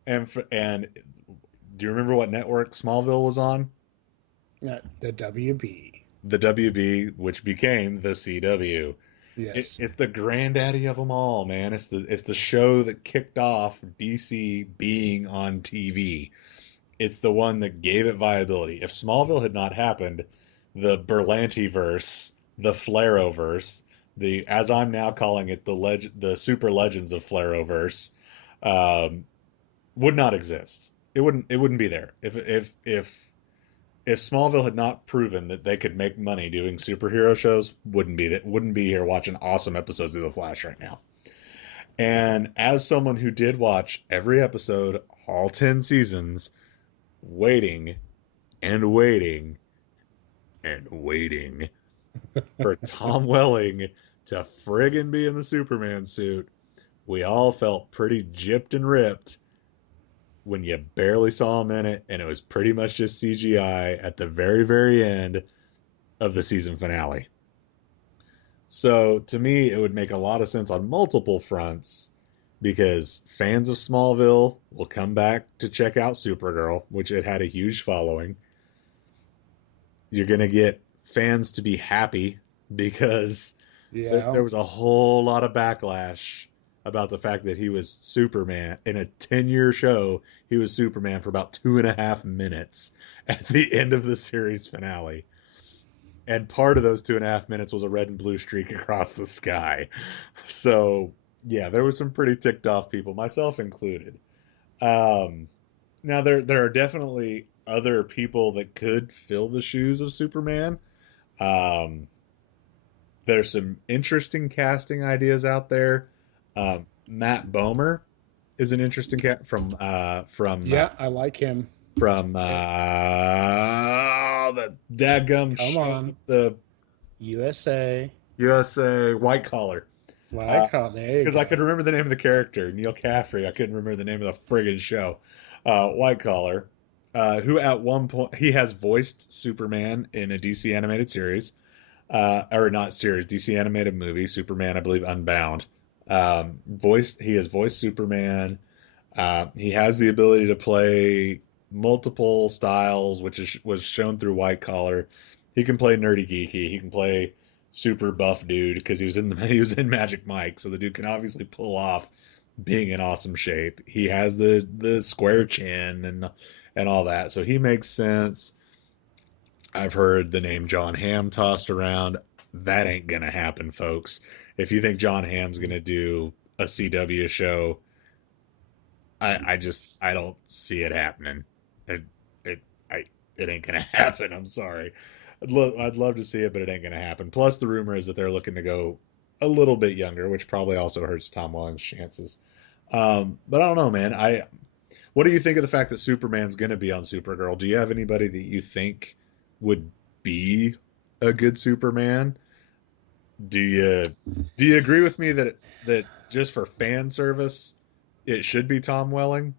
And do you remember what network Smallville was on? The WB. The WB, which became the CW. Yes. It's the granddaddy of them all, man. It's the show that kicked off DC being on TV. It's the one that gave it viability. If Smallville had not happened, the Berlantiverse, the Flareoverse, as I'm now calling it, the Super Legends of Flareoverse, would not exist. It wouldn't be there if Smallville had not proven that they could make money doing superhero shows. Wouldn't be here watching awesome episodes of The Flash right now. And as someone who did watch every episode, all 10 seasons, waiting and waiting and waiting for Tom Welling to friggin' be in the Superman suit, we all felt pretty gypped and ripped when you barely saw him in it, and it was pretty much just CGI at the very, very end of the season finale. So to me, it would make a lot of sense on multiple fronts, because fans of Smallville will come back to check out Supergirl, which it had a huge following. You're going to get fans to be happy because there was a whole lot of backlash about the fact that he was Superman. In a 10-year show, he was Superman for about 2.5 minutes at the end of the series finale. And part of those 2.5 minutes was a red and blue streak across the sky. So, yeah, there was some pretty ticked off people, myself included. Now, there are definitely other people that could fill the shoes of Superman. There's some interesting casting ideas out there. Matt Bomer is an interesting cat from I like him from the dadgum show, the USA White Collar. Because I could remember the name of the character, Neil Caffrey. I couldn't remember the name of the friggin' show. White Collar, who at one point he has voiced Superman in a DC animated series, or not series, DC animated movie, Superman, I believe, Unbound. He has voiced Superman. He has the ability to play multiple styles, which was shown through White Collar. He can play nerdy geeky. He can play super buff dude because he was in Magic Mike, so the dude can obviously pull off being in awesome shape. He has the square chin and all that, so he makes sense. I've heard the name John Hamm tossed around. That ain't gonna happen, folks. If you think John Hamm's gonna do a CW show, I don't see it happening. It ain't gonna happen. I'm sorry. I'd love to see it, but it ain't gonna happen. Plus, the rumor is that they're looking to go a little bit younger, which probably also hurts Tom Welling's chances. But I don't know, man. What do you think of the fact that Superman's going to be on Supergirl? Do you have anybody that you think would be a good Superman? Do you do you agree with me that just for fan service, it should be Tom Welling?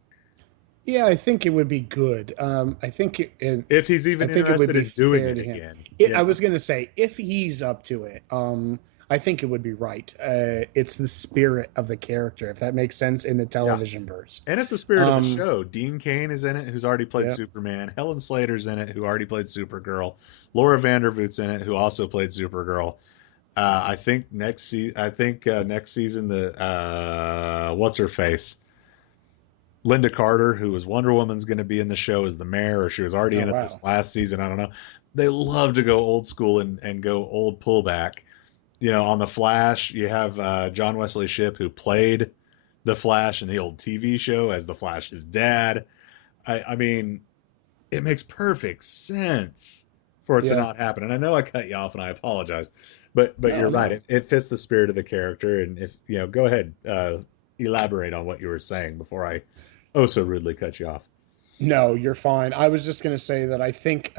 Yeah, I think it would be good. If he's I even think it would interested be in doing fair it to him. again. I Yeah. was going to say, if he's up to it, I think it would be right. It's the spirit of the character, if that makes sense, in the Yeah. television verse. And it's the spirit of the Um, show. Dean Cain is in it, who's already played yeah, Superman. Helen Slater's in it, who already played Supergirl. Laura Vandervoot's in it, who also played Supergirl. I think next season the what's her face, Linda Carter, who was Wonder Woman's going to be in the show as the mayor, or she was already oh in it wow, this last season. I don't know. They love to go old school and go old pullback. On the Flash, you have John Wesley Shipp, who played the Flash in the old TV show as the Flash's dad. I mean, it makes perfect sense for it to yeah, not happen. And I know I cut you off, and I apologize, but no, you're right. no, It fits the spirit of the character. And if go ahead, elaborate on what you were saying before I oh so rudely cut you off. no, you're fine. I was just going to say that I think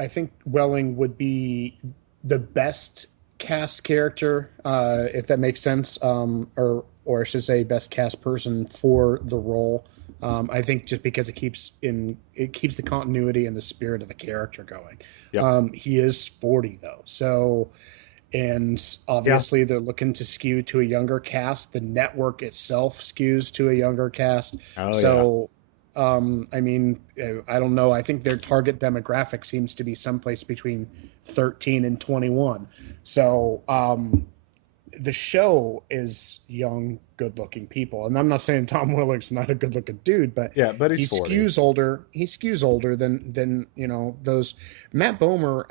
Welling would be the best cast character, if that makes sense, or I should say, best cast person for the role. I think just because it keeps the continuity and the spirit of the character going. Yep. He is 40 though, so and Yeah. obviously they're looking to skew to a younger cast. The network itself skews to a younger cast. Oh yeah. So I mean, I don't know. I think their target demographic seems to be someplace between 13 and 21. So the show is young, good-looking people, and I'm not saying Tom Willard's not a good-looking dude, but Yeah, but he's he 40. skews older. He skews older than those. Matt Bomer.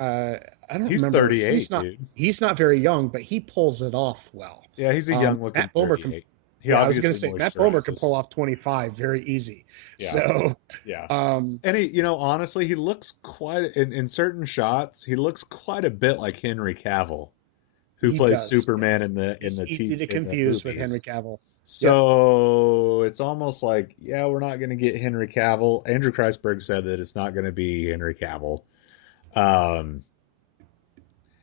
I don't He's remember. 38, dude. He's not very young, but he pulls it off well. Yeah, he's a young looking Matt Bomer can. 38. He Yeah, I was gonna obviously say Matt Bomer can moisturizes. pull off 25 very easy. Yeah. So, Yeah. um, And honestly, he looks quite in certain shots, he looks quite a bit like Henry Cavill, who he plays does. Superman Yes, in he's the easy to in the confuse with Henry movies. Cavill. Yep. So it's almost like, yeah, we're not going to get Henry Cavill. Andrew Kreisberg said that it's not going to be Henry Cavill. Um,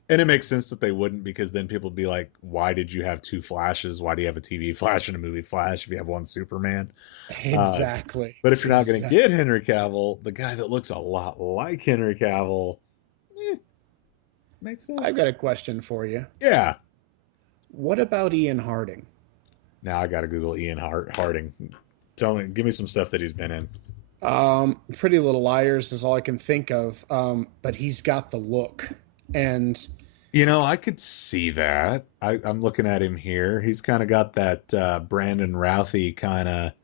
and it makes sense that they wouldn't, because then people would be like, why did you have two Flashes? Why do you have a TV Flash and a movie Flash if you have one Superman? Uh, Exactly. but if you're not going to Exactly. get Henry Cavill, the guy that looks a lot like Henry Cavill, eh, makes I sense. got a question for you. Yeah. What about Ian Harding? Now I got to Google Harding. Tell me, give me some stuff that he's been in. Pretty Little Liars is all I can think of. But he's got the look, and I could see that. I'm looking at him here. He's kind of got that Brandon Routhie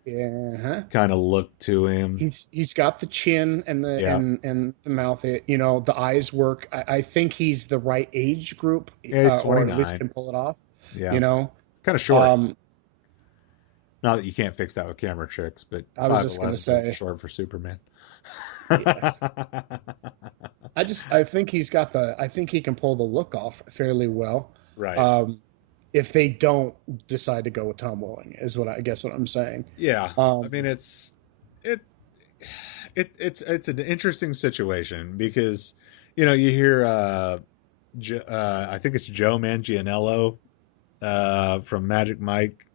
yeah, huh? kind of look to him. He's got the chin and Yeah. the mouth. The eyes work. I think he's the right age group, Yeah, he's or at least 29. can pull it off. You Yeah. know. Kind of short. Um, Not that you can't fix that with camera tricks, but I was just gonna 5'11" is a little say, short for Superman. yeah. I think I think he can pull the look off fairly well. Right. Um, if they don't decide to go with Tom Welling, is what I guess what I'm saying. Yeah. I Um, mean, it it's an interesting situation because you hear I think it's Joe Manganiello from Magic Mike,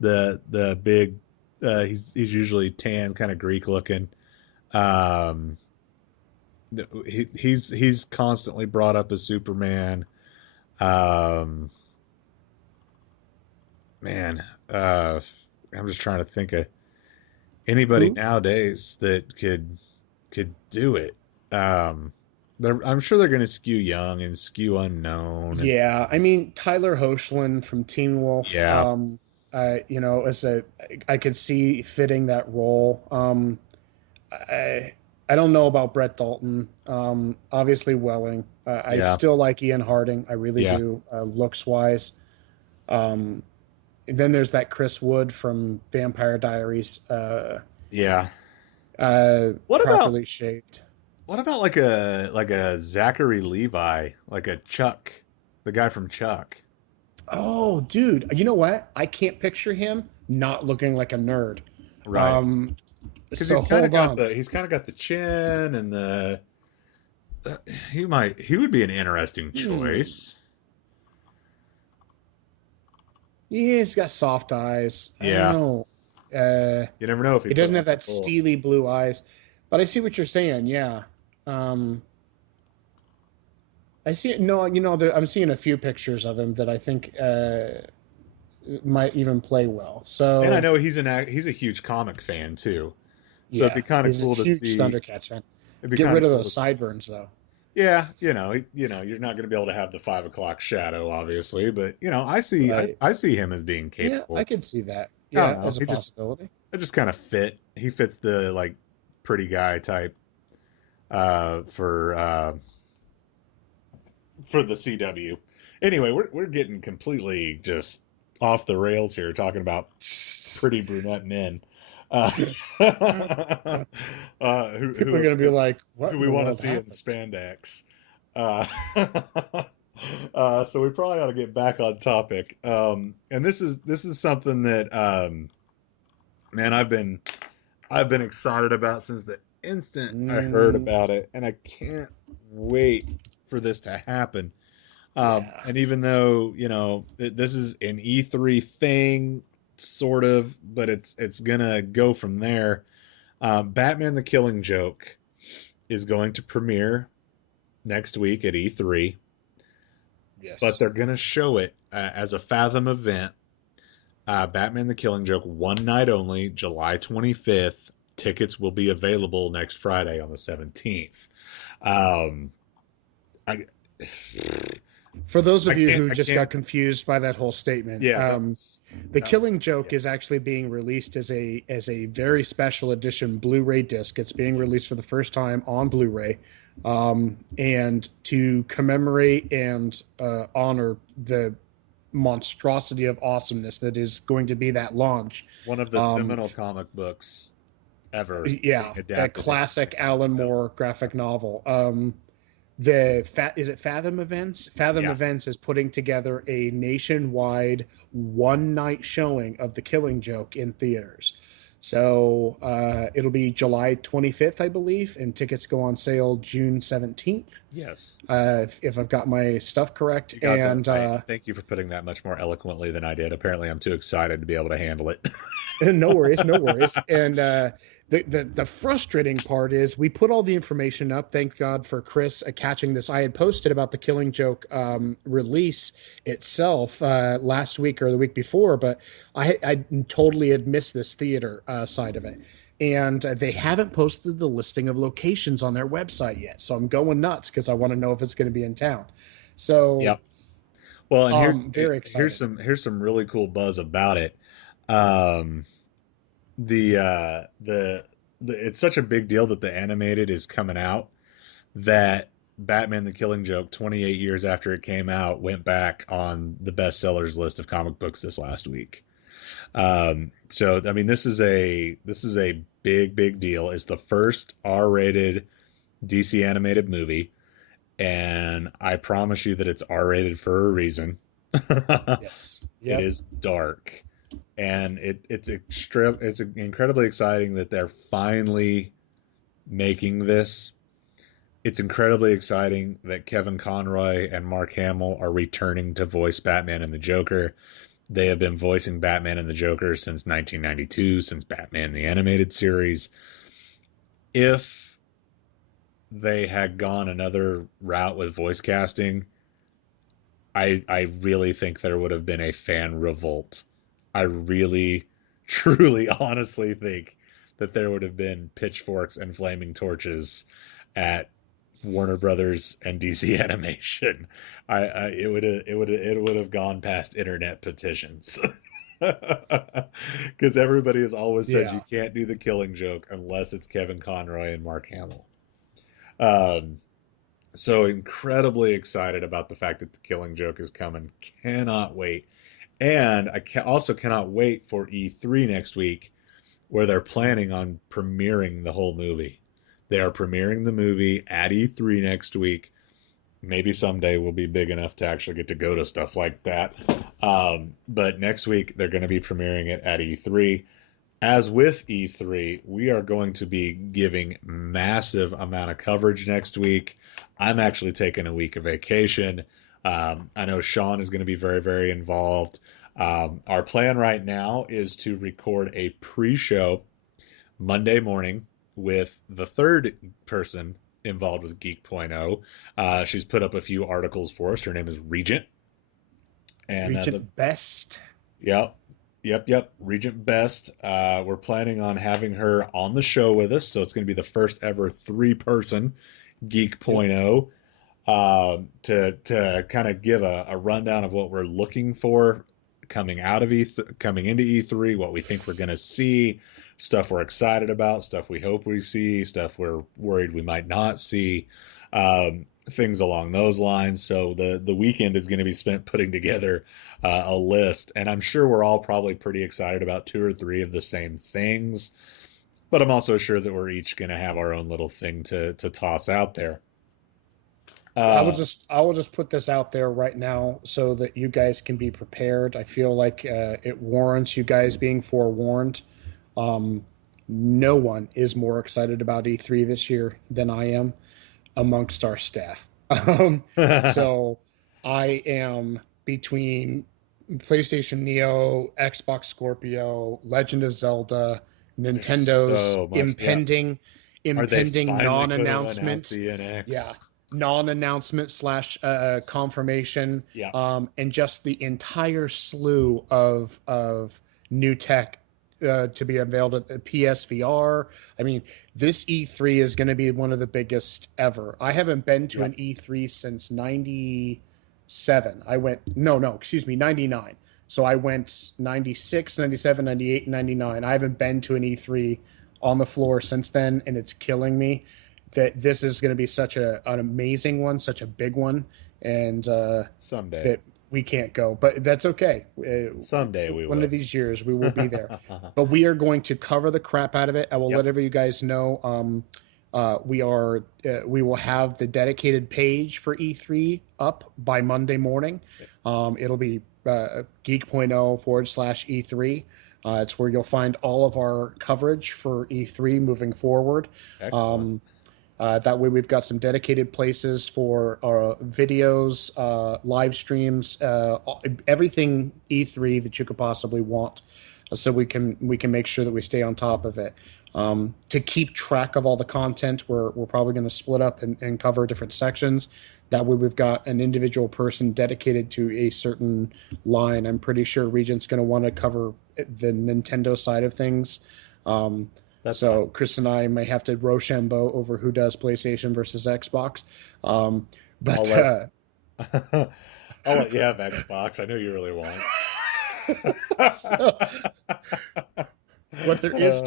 the big he's usually tan, kind of Greek looking. Um, he's constantly brought up as Superman. Um, man, I'm just trying to think of anybody who? nowadays that could do it. I'm sure they're going to skew young and skew unknown, and Yeah, I mean Tyler Hoechlin from Teen Wolf. yeah, As I could see fitting that role. I I don't know about Brett Dalton. Obviously Welling. I yeah, still like Ian Harding. I really yeah, do. Looks wise. Um, and then there's that Chris Wood from Vampire Diaries. yeah. What about Properly shaped. like a Zachary Levi, like a Chuck, the guy from Chuck? Oh, dude, you know what? I can't picture him not looking like a nerd. Right. Um, Because so hold on. he's kind of got the chin and uh, he would be an interesting Hmm. choice. Yeah, he's got soft eyes. I don't Yeah. know. Uh, You never know if he he put doesn't on have some that bulk. steely blue eyes, but I see what you're saying. Yeah. Um, I see it. No, I'm seeing a few pictures of him that I think might even play well. And I So know he's a huge comic fan too. So it'd be yeah, kind of he's a cool to huge see. Thundercats fan. It'd be Get kind rid of of cool to those see. sideburns though. Yeah, you're not going to be able to have the 5 o'clock shadow, obviously, but Right. I see him as being Yeah, I capable. could see that. I don't Yeah, know. as a possibility. It just kind of fit. He fits the like pretty guy type uh, for uh, for the CW. Anyway, we're getting completely just off the rails here, talking about pretty brunette men. Uh, People are gonna be like, "What who in we the want to world see in happened?" spandex. Uh, so we probably ought to get back on topic. And this is something that man, I've been excited about since the instant I heard Mm, about it, and I can't wait for this to happen. yeah. And even though this is an E3 thing, sort of, but it's gonna go from there. Batman: The Killing Joke is going to premiere next week at E3, but Yes. they're gonna show it as a Fathom event. Batman: The Killing Joke, one night only, July 25th. Tickets will be available next Friday on the 17th. Um, I For those of you who I just can't. got confused by that whole statement, Yeah, The that Killing was Joke yeah. is actually being released as a very special edition Blu-ray disc. It's being released Yes. for the first time on Blu-ray, and to commemorate and honor the monstrosity of awesomeness that is going to be that launch. One of the Um, seminal comic books ever being yeah, a adapted into classic something like Alan film. Moore graphic novel. The is it Fathom Events? Fathom Yeah. Events is putting together a nationwide one night showing of The Killing Joke in theaters. So it'll be July 25th, I believe, and tickets go on sale June 17th, Yes. if I've got my stuff correct. You got that And right. And thank you for putting that much more eloquently than I did. Apparently, I'm too excited to be able to handle it. no worries, no worries. And the frustrating part is we put all the information up. Thank God for Chris catching this. I had posted about the Killing Joke release itself last week or the week before, but I totally had missed this theater side of it. And they haven't posted the listing of locations on their website yet. So I'm going nuts because I want to know if it's going to be in town. So Yep. Well, and very excited. here's some really cool buzz about it. Um, the it's such a big deal that the animated is coming out that Batman: The Killing Joke, 28 years after it came out, went back on the bestsellers list of comic books this last week. So I mean, this is a big deal. It's the first R-rated DC animated movie, and I promise you that it's R-rated for a reason. Yes. It Yep. is dark, and it's incredibly exciting that they're finally making this. It's incredibly exciting that Kevin Conroy and Mark Hamill are returning to voice Batman and the Joker. They have been voicing Batman and the Joker since 1992, since Batman the Animated Series. If they had gone another route with voice casting, I really think there would have been a fan revolt. I really, truly, honestly think that there would have been pitchforks and flaming torches at Warner Brothers and DC Animation. It would have gone past internet petitions. Because everybody has always said you Yeah. can't do the Killing Joke unless it's Kevin Conroy and Mark Hamill. Um, so incredibly excited about the fact that the Killing Joke is coming. Cannot wait. And also cannot wait for E3 next week, where they're planning on premiering the whole movie. They are premiering the movie at E3 next week. maybe someday we'll be big enough to actually get to go to stuff like that. But next week they're going to be premiering it at E3. As with E3, we are going to be giving massive amount of coverage next week. I'm actually taking a week of vacation. I know Sean is going to be very, very involved. Our plan right now is to record a pre-show Monday morning with the third person involved with Geek.0. She's put up a few articles for us. Her name is Regent. And Regent Best. yep, yep. Regent Best. We're planning on having her on the show with us, so it's going to be the first ever three-person Yep. Geek.0 to kind of give a rundown of what we're looking for coming into E3, what we think we're going to see, stuff we're excited about, stuff we hope we see, stuff we're worried we might not see, things along those lines. So the weekend is going to be spent putting together a list, and I'm sure we're all probably pretty excited about two or three of the same things. But I'm also sure that we're each going to have our own little thing to toss out there. Uh, I will just put this out there right now so that you guys can be prepared. I feel like it warrants you guys being forewarned. Um, no one is more excited about E3 this year than I am amongst our staff. So I am between PlayStation Neo, Xbox Scorpio, Legend of Zelda, there's Nintendo's so much. Yeah. Are they finally going to announce non-announcement. the Yeah, NX? non-announcement slash confirmation, Yeah. and just the entire slew of new tech to be unveiled at the PSVR. I mean, this E3 is going to be one of the biggest ever. I haven't been to Yep. an E3 since '97. I went, no, excuse me, '99. So I went '96, '97, '98, '99. I haven't been to an E3 on the floor since then, and it's killing me that this is going to be such an amazing one, such a big one, and Someday. that we can't go. But that's okay. Someday we One of will. these years we will be there. But we are going to cover the crap out of it. I will let Yep. every you guys know. We will have the dedicated page for E3 up by Monday morning. It'll be geek.0 /E3. It's where you'll find all of our coverage for E3 moving forward. Excellent. Um, that way, we've got some dedicated places for videos, live streams, everything E3 that you could possibly want, so we can make sure that we stay on top of it. To keep track of all the content, we're probably going to split up and cover different sections. That way, we've got an individual person dedicated to a certain line. I'm pretty sure Regent's going to want to cover the Nintendo side of things. Um, That's so fine. Chris and I may have to Rochambeau over who does PlayStation versus Xbox. Um, I'll but let I'll let you have Xbox. I know you really want. so Uh, what there is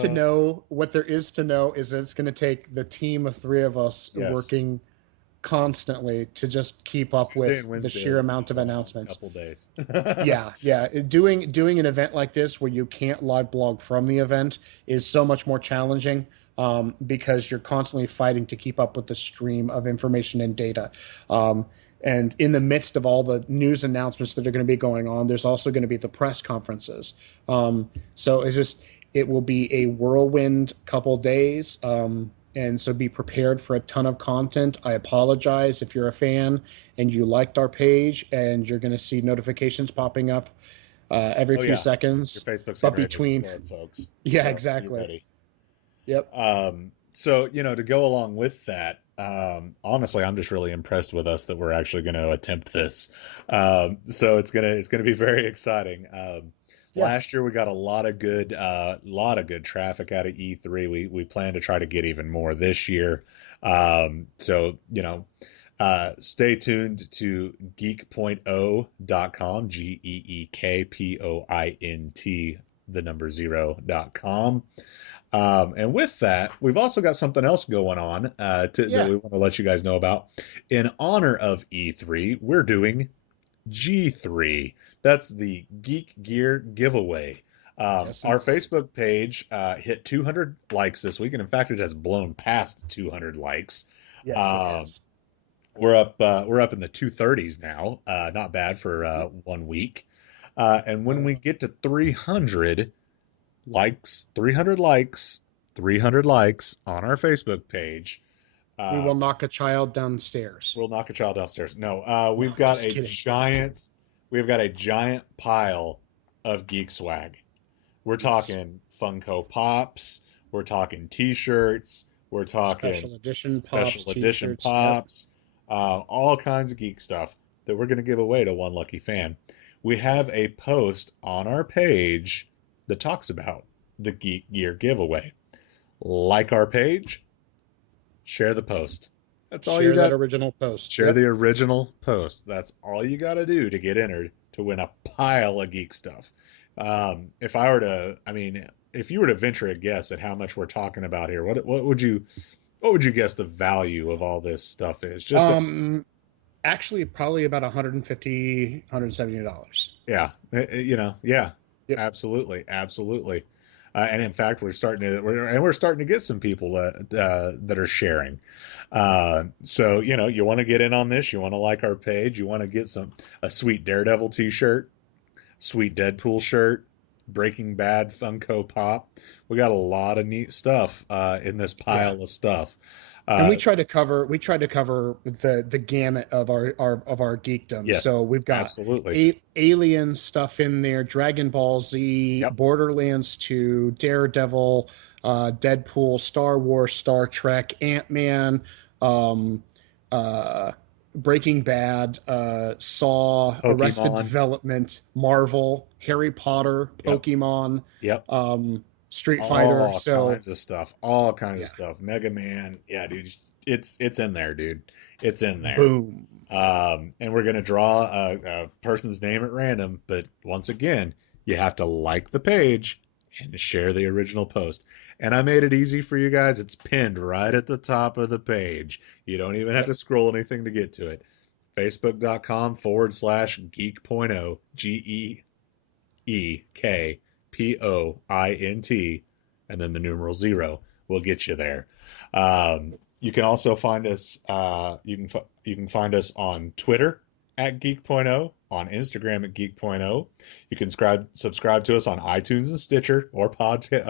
to know is that it's going to take the team of three of us yes. working constantly to just keep up Tuesday with and the Wednesday are sheer going to amount be of a long announcements. couple days. Yeah. Doing an event like this where you can't live blog from the event is so much more challenging, because you're constantly fighting to keep up with the stream of information and data. Um, and in the midst of all the news announcements that are going to be going on, there's also going to be the press conferences. So it will be a whirlwind couple days. And so be prepared for a ton of content. I apologize if you're a fan and you liked our page and you're going to see notifications popping up every Oh few yeah, your seconds. Facebook's But getting ready to between, explode, folks. yeah, So be exactly. ready. Yep. So to go along with that, honestly, I'm just really impressed with us that we're actually going to attempt this. So it's gonna be very exciting. Yes. Last year we got a lot of good traffic out of E3. We plan to try to get even more this year. So stay tuned to geek.0.com, GEEKPOINT, the number 0.com. And with that, we've also got something else going on that Yeah. we want to let you guys know about. In honor of E3, we're doing G3. That's the Geek Gear giveaway. Yes, Our indeed. Facebook page hit 200 likes this week, and in fact, it has blown past 200 likes. Yes, it Um, has. We're up in the 230s now. Not bad for 1 week. And when we get to 300 likes, 300 likes on our Facebook page, We uh, will knock a child downstairs. we'll knock a child downstairs. No, No, just kidding. Just kidding. we've got a giant pile of geek swag. We're Yes. talking Funko Pops. We're talking T-shirts. We're talking Special edition pops, special edition t-shirts. Yep. pops, all kinds of geek stuff that we're going to give away to one lucky fan. We have a post on our page that talks about the Geek Gear giveaway. Like our page, share the post. That's all you Share that got. original post. Share Yep. the original post. That's all you got to do to get entered to win a pile of geek stuff. If I were to, I mean, if you were to venture a guess at how much we're talking about here, what would you guess the value of all this stuff is? Um, Actually, probably about $170. Yeah, yeah, Yep. absolutely, absolutely. And in fact, we're starting to get some people that are sharing. So you want to get in on this. You want to like our page. You want to get a sweet Daredevil T-shirt, sweet Deadpool shirt, Breaking Bad Funko Pop. We got a lot of neat stuff in this Yeah. pile of stuff. And Uh, we try to cover the gamut of our geekdom. So yes, we've got absolutely. Alien stuff in there, Dragon Ball Z, Yep. Borderlands 2, Daredevil, Deadpool, Star Wars, Star Trek, Ant-Man, um, uh, Breaking Bad, Saw, Arrested Pokemon. Development, Marvel, Harry Potter, Yep. Pokemon, Yep. Street Fighter. All So kinds of stuff. All kinds of yeah, stuff. Mega Man. Yeah, dude. It's in there, dude. It's in there. boom. And we're gonna draw a person's name at random, but once again, you have to like the page and share the original post. And I made it easy for you guys. It's pinned right at the top of the page. You don't even have Yep. to scroll anything to get to it. Facebook.com/geek.0, GeekPoint, and then the numeral 0 will get you there. You can also find us. You can find us on Twitter at Geek.0, on Instagram at Geek.0. You can subscribe to us on iTunes and Stitcher or Podcast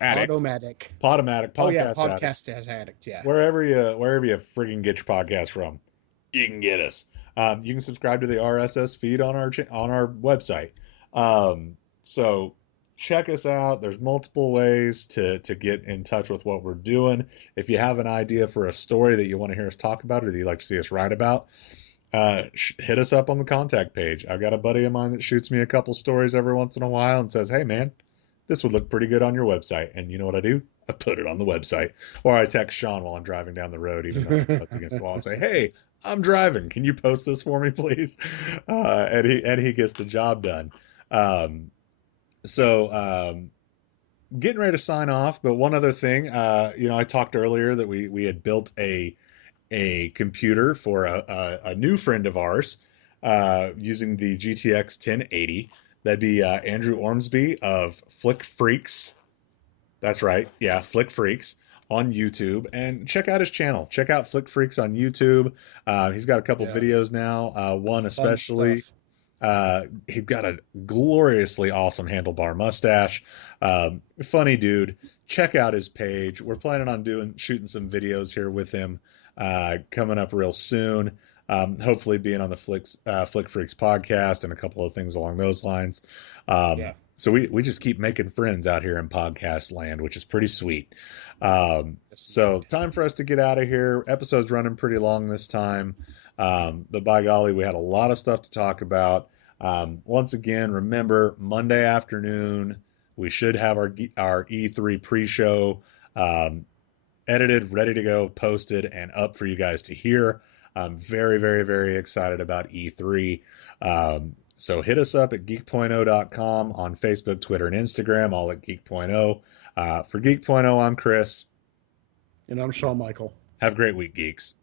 Addict, Automatic. Podomatic, Oh yeah, Podcast Addict, podcast as addict. Yeah. wherever you friggin' get your podcast from, you can get us. You can subscribe to the RSS feed on our website. So check us out. There's multiple ways to get in touch with what we're doing. If you have an idea for a story that you want to hear us talk about or that you'd like to see us write about, hit us up on the contact page. I've got a buddy of mine that shoots me a couple stories every once in a while and says, "Hey man, this would look pretty good on your website." And you know what I do? I put it on the website. Or I text Sean while I'm driving down the road, even though that's against the law, and say, "Hey, I'm driving. Can you post this for me, please?" And he gets the job done. Um, so getting ready to sign off, but one other thing, I talked earlier that we had built a computer for a new friend of ours using the GTX 1080. That'd be Andrew Ormsby of Flick Freaks. That's right. Yeah, Flick Freaks on YouTube. And check out his channel. Check out Flick Freaks on YouTube. He's got a couple Yeah. videos now. One Fun especially. stuff. He's got a gloriously awesome handlebar mustache. Funny dude. Check out his page. We're planning on shooting some videos here with him coming up real soon. Hopefully being on the Flick Freaks podcast and a couple of things along those lines. Yeah. So we just keep making friends out here in podcast land, which is pretty sweet. So time for us to get out of here. Episode's running pretty long this time. But by golly, we had a lot of stuff to talk about. Once again, remember Monday afternoon, we should have our E3 pre-show edited, ready to go, posted, and up for you guys to hear. I'm very, very, very excited about E3. So hit us up at geek.0.com on Facebook, Twitter, and Instagram, all at Geek.0. For Geek.0, I'm Chris. And I'm Shawn Michael. Have a great week, geeks.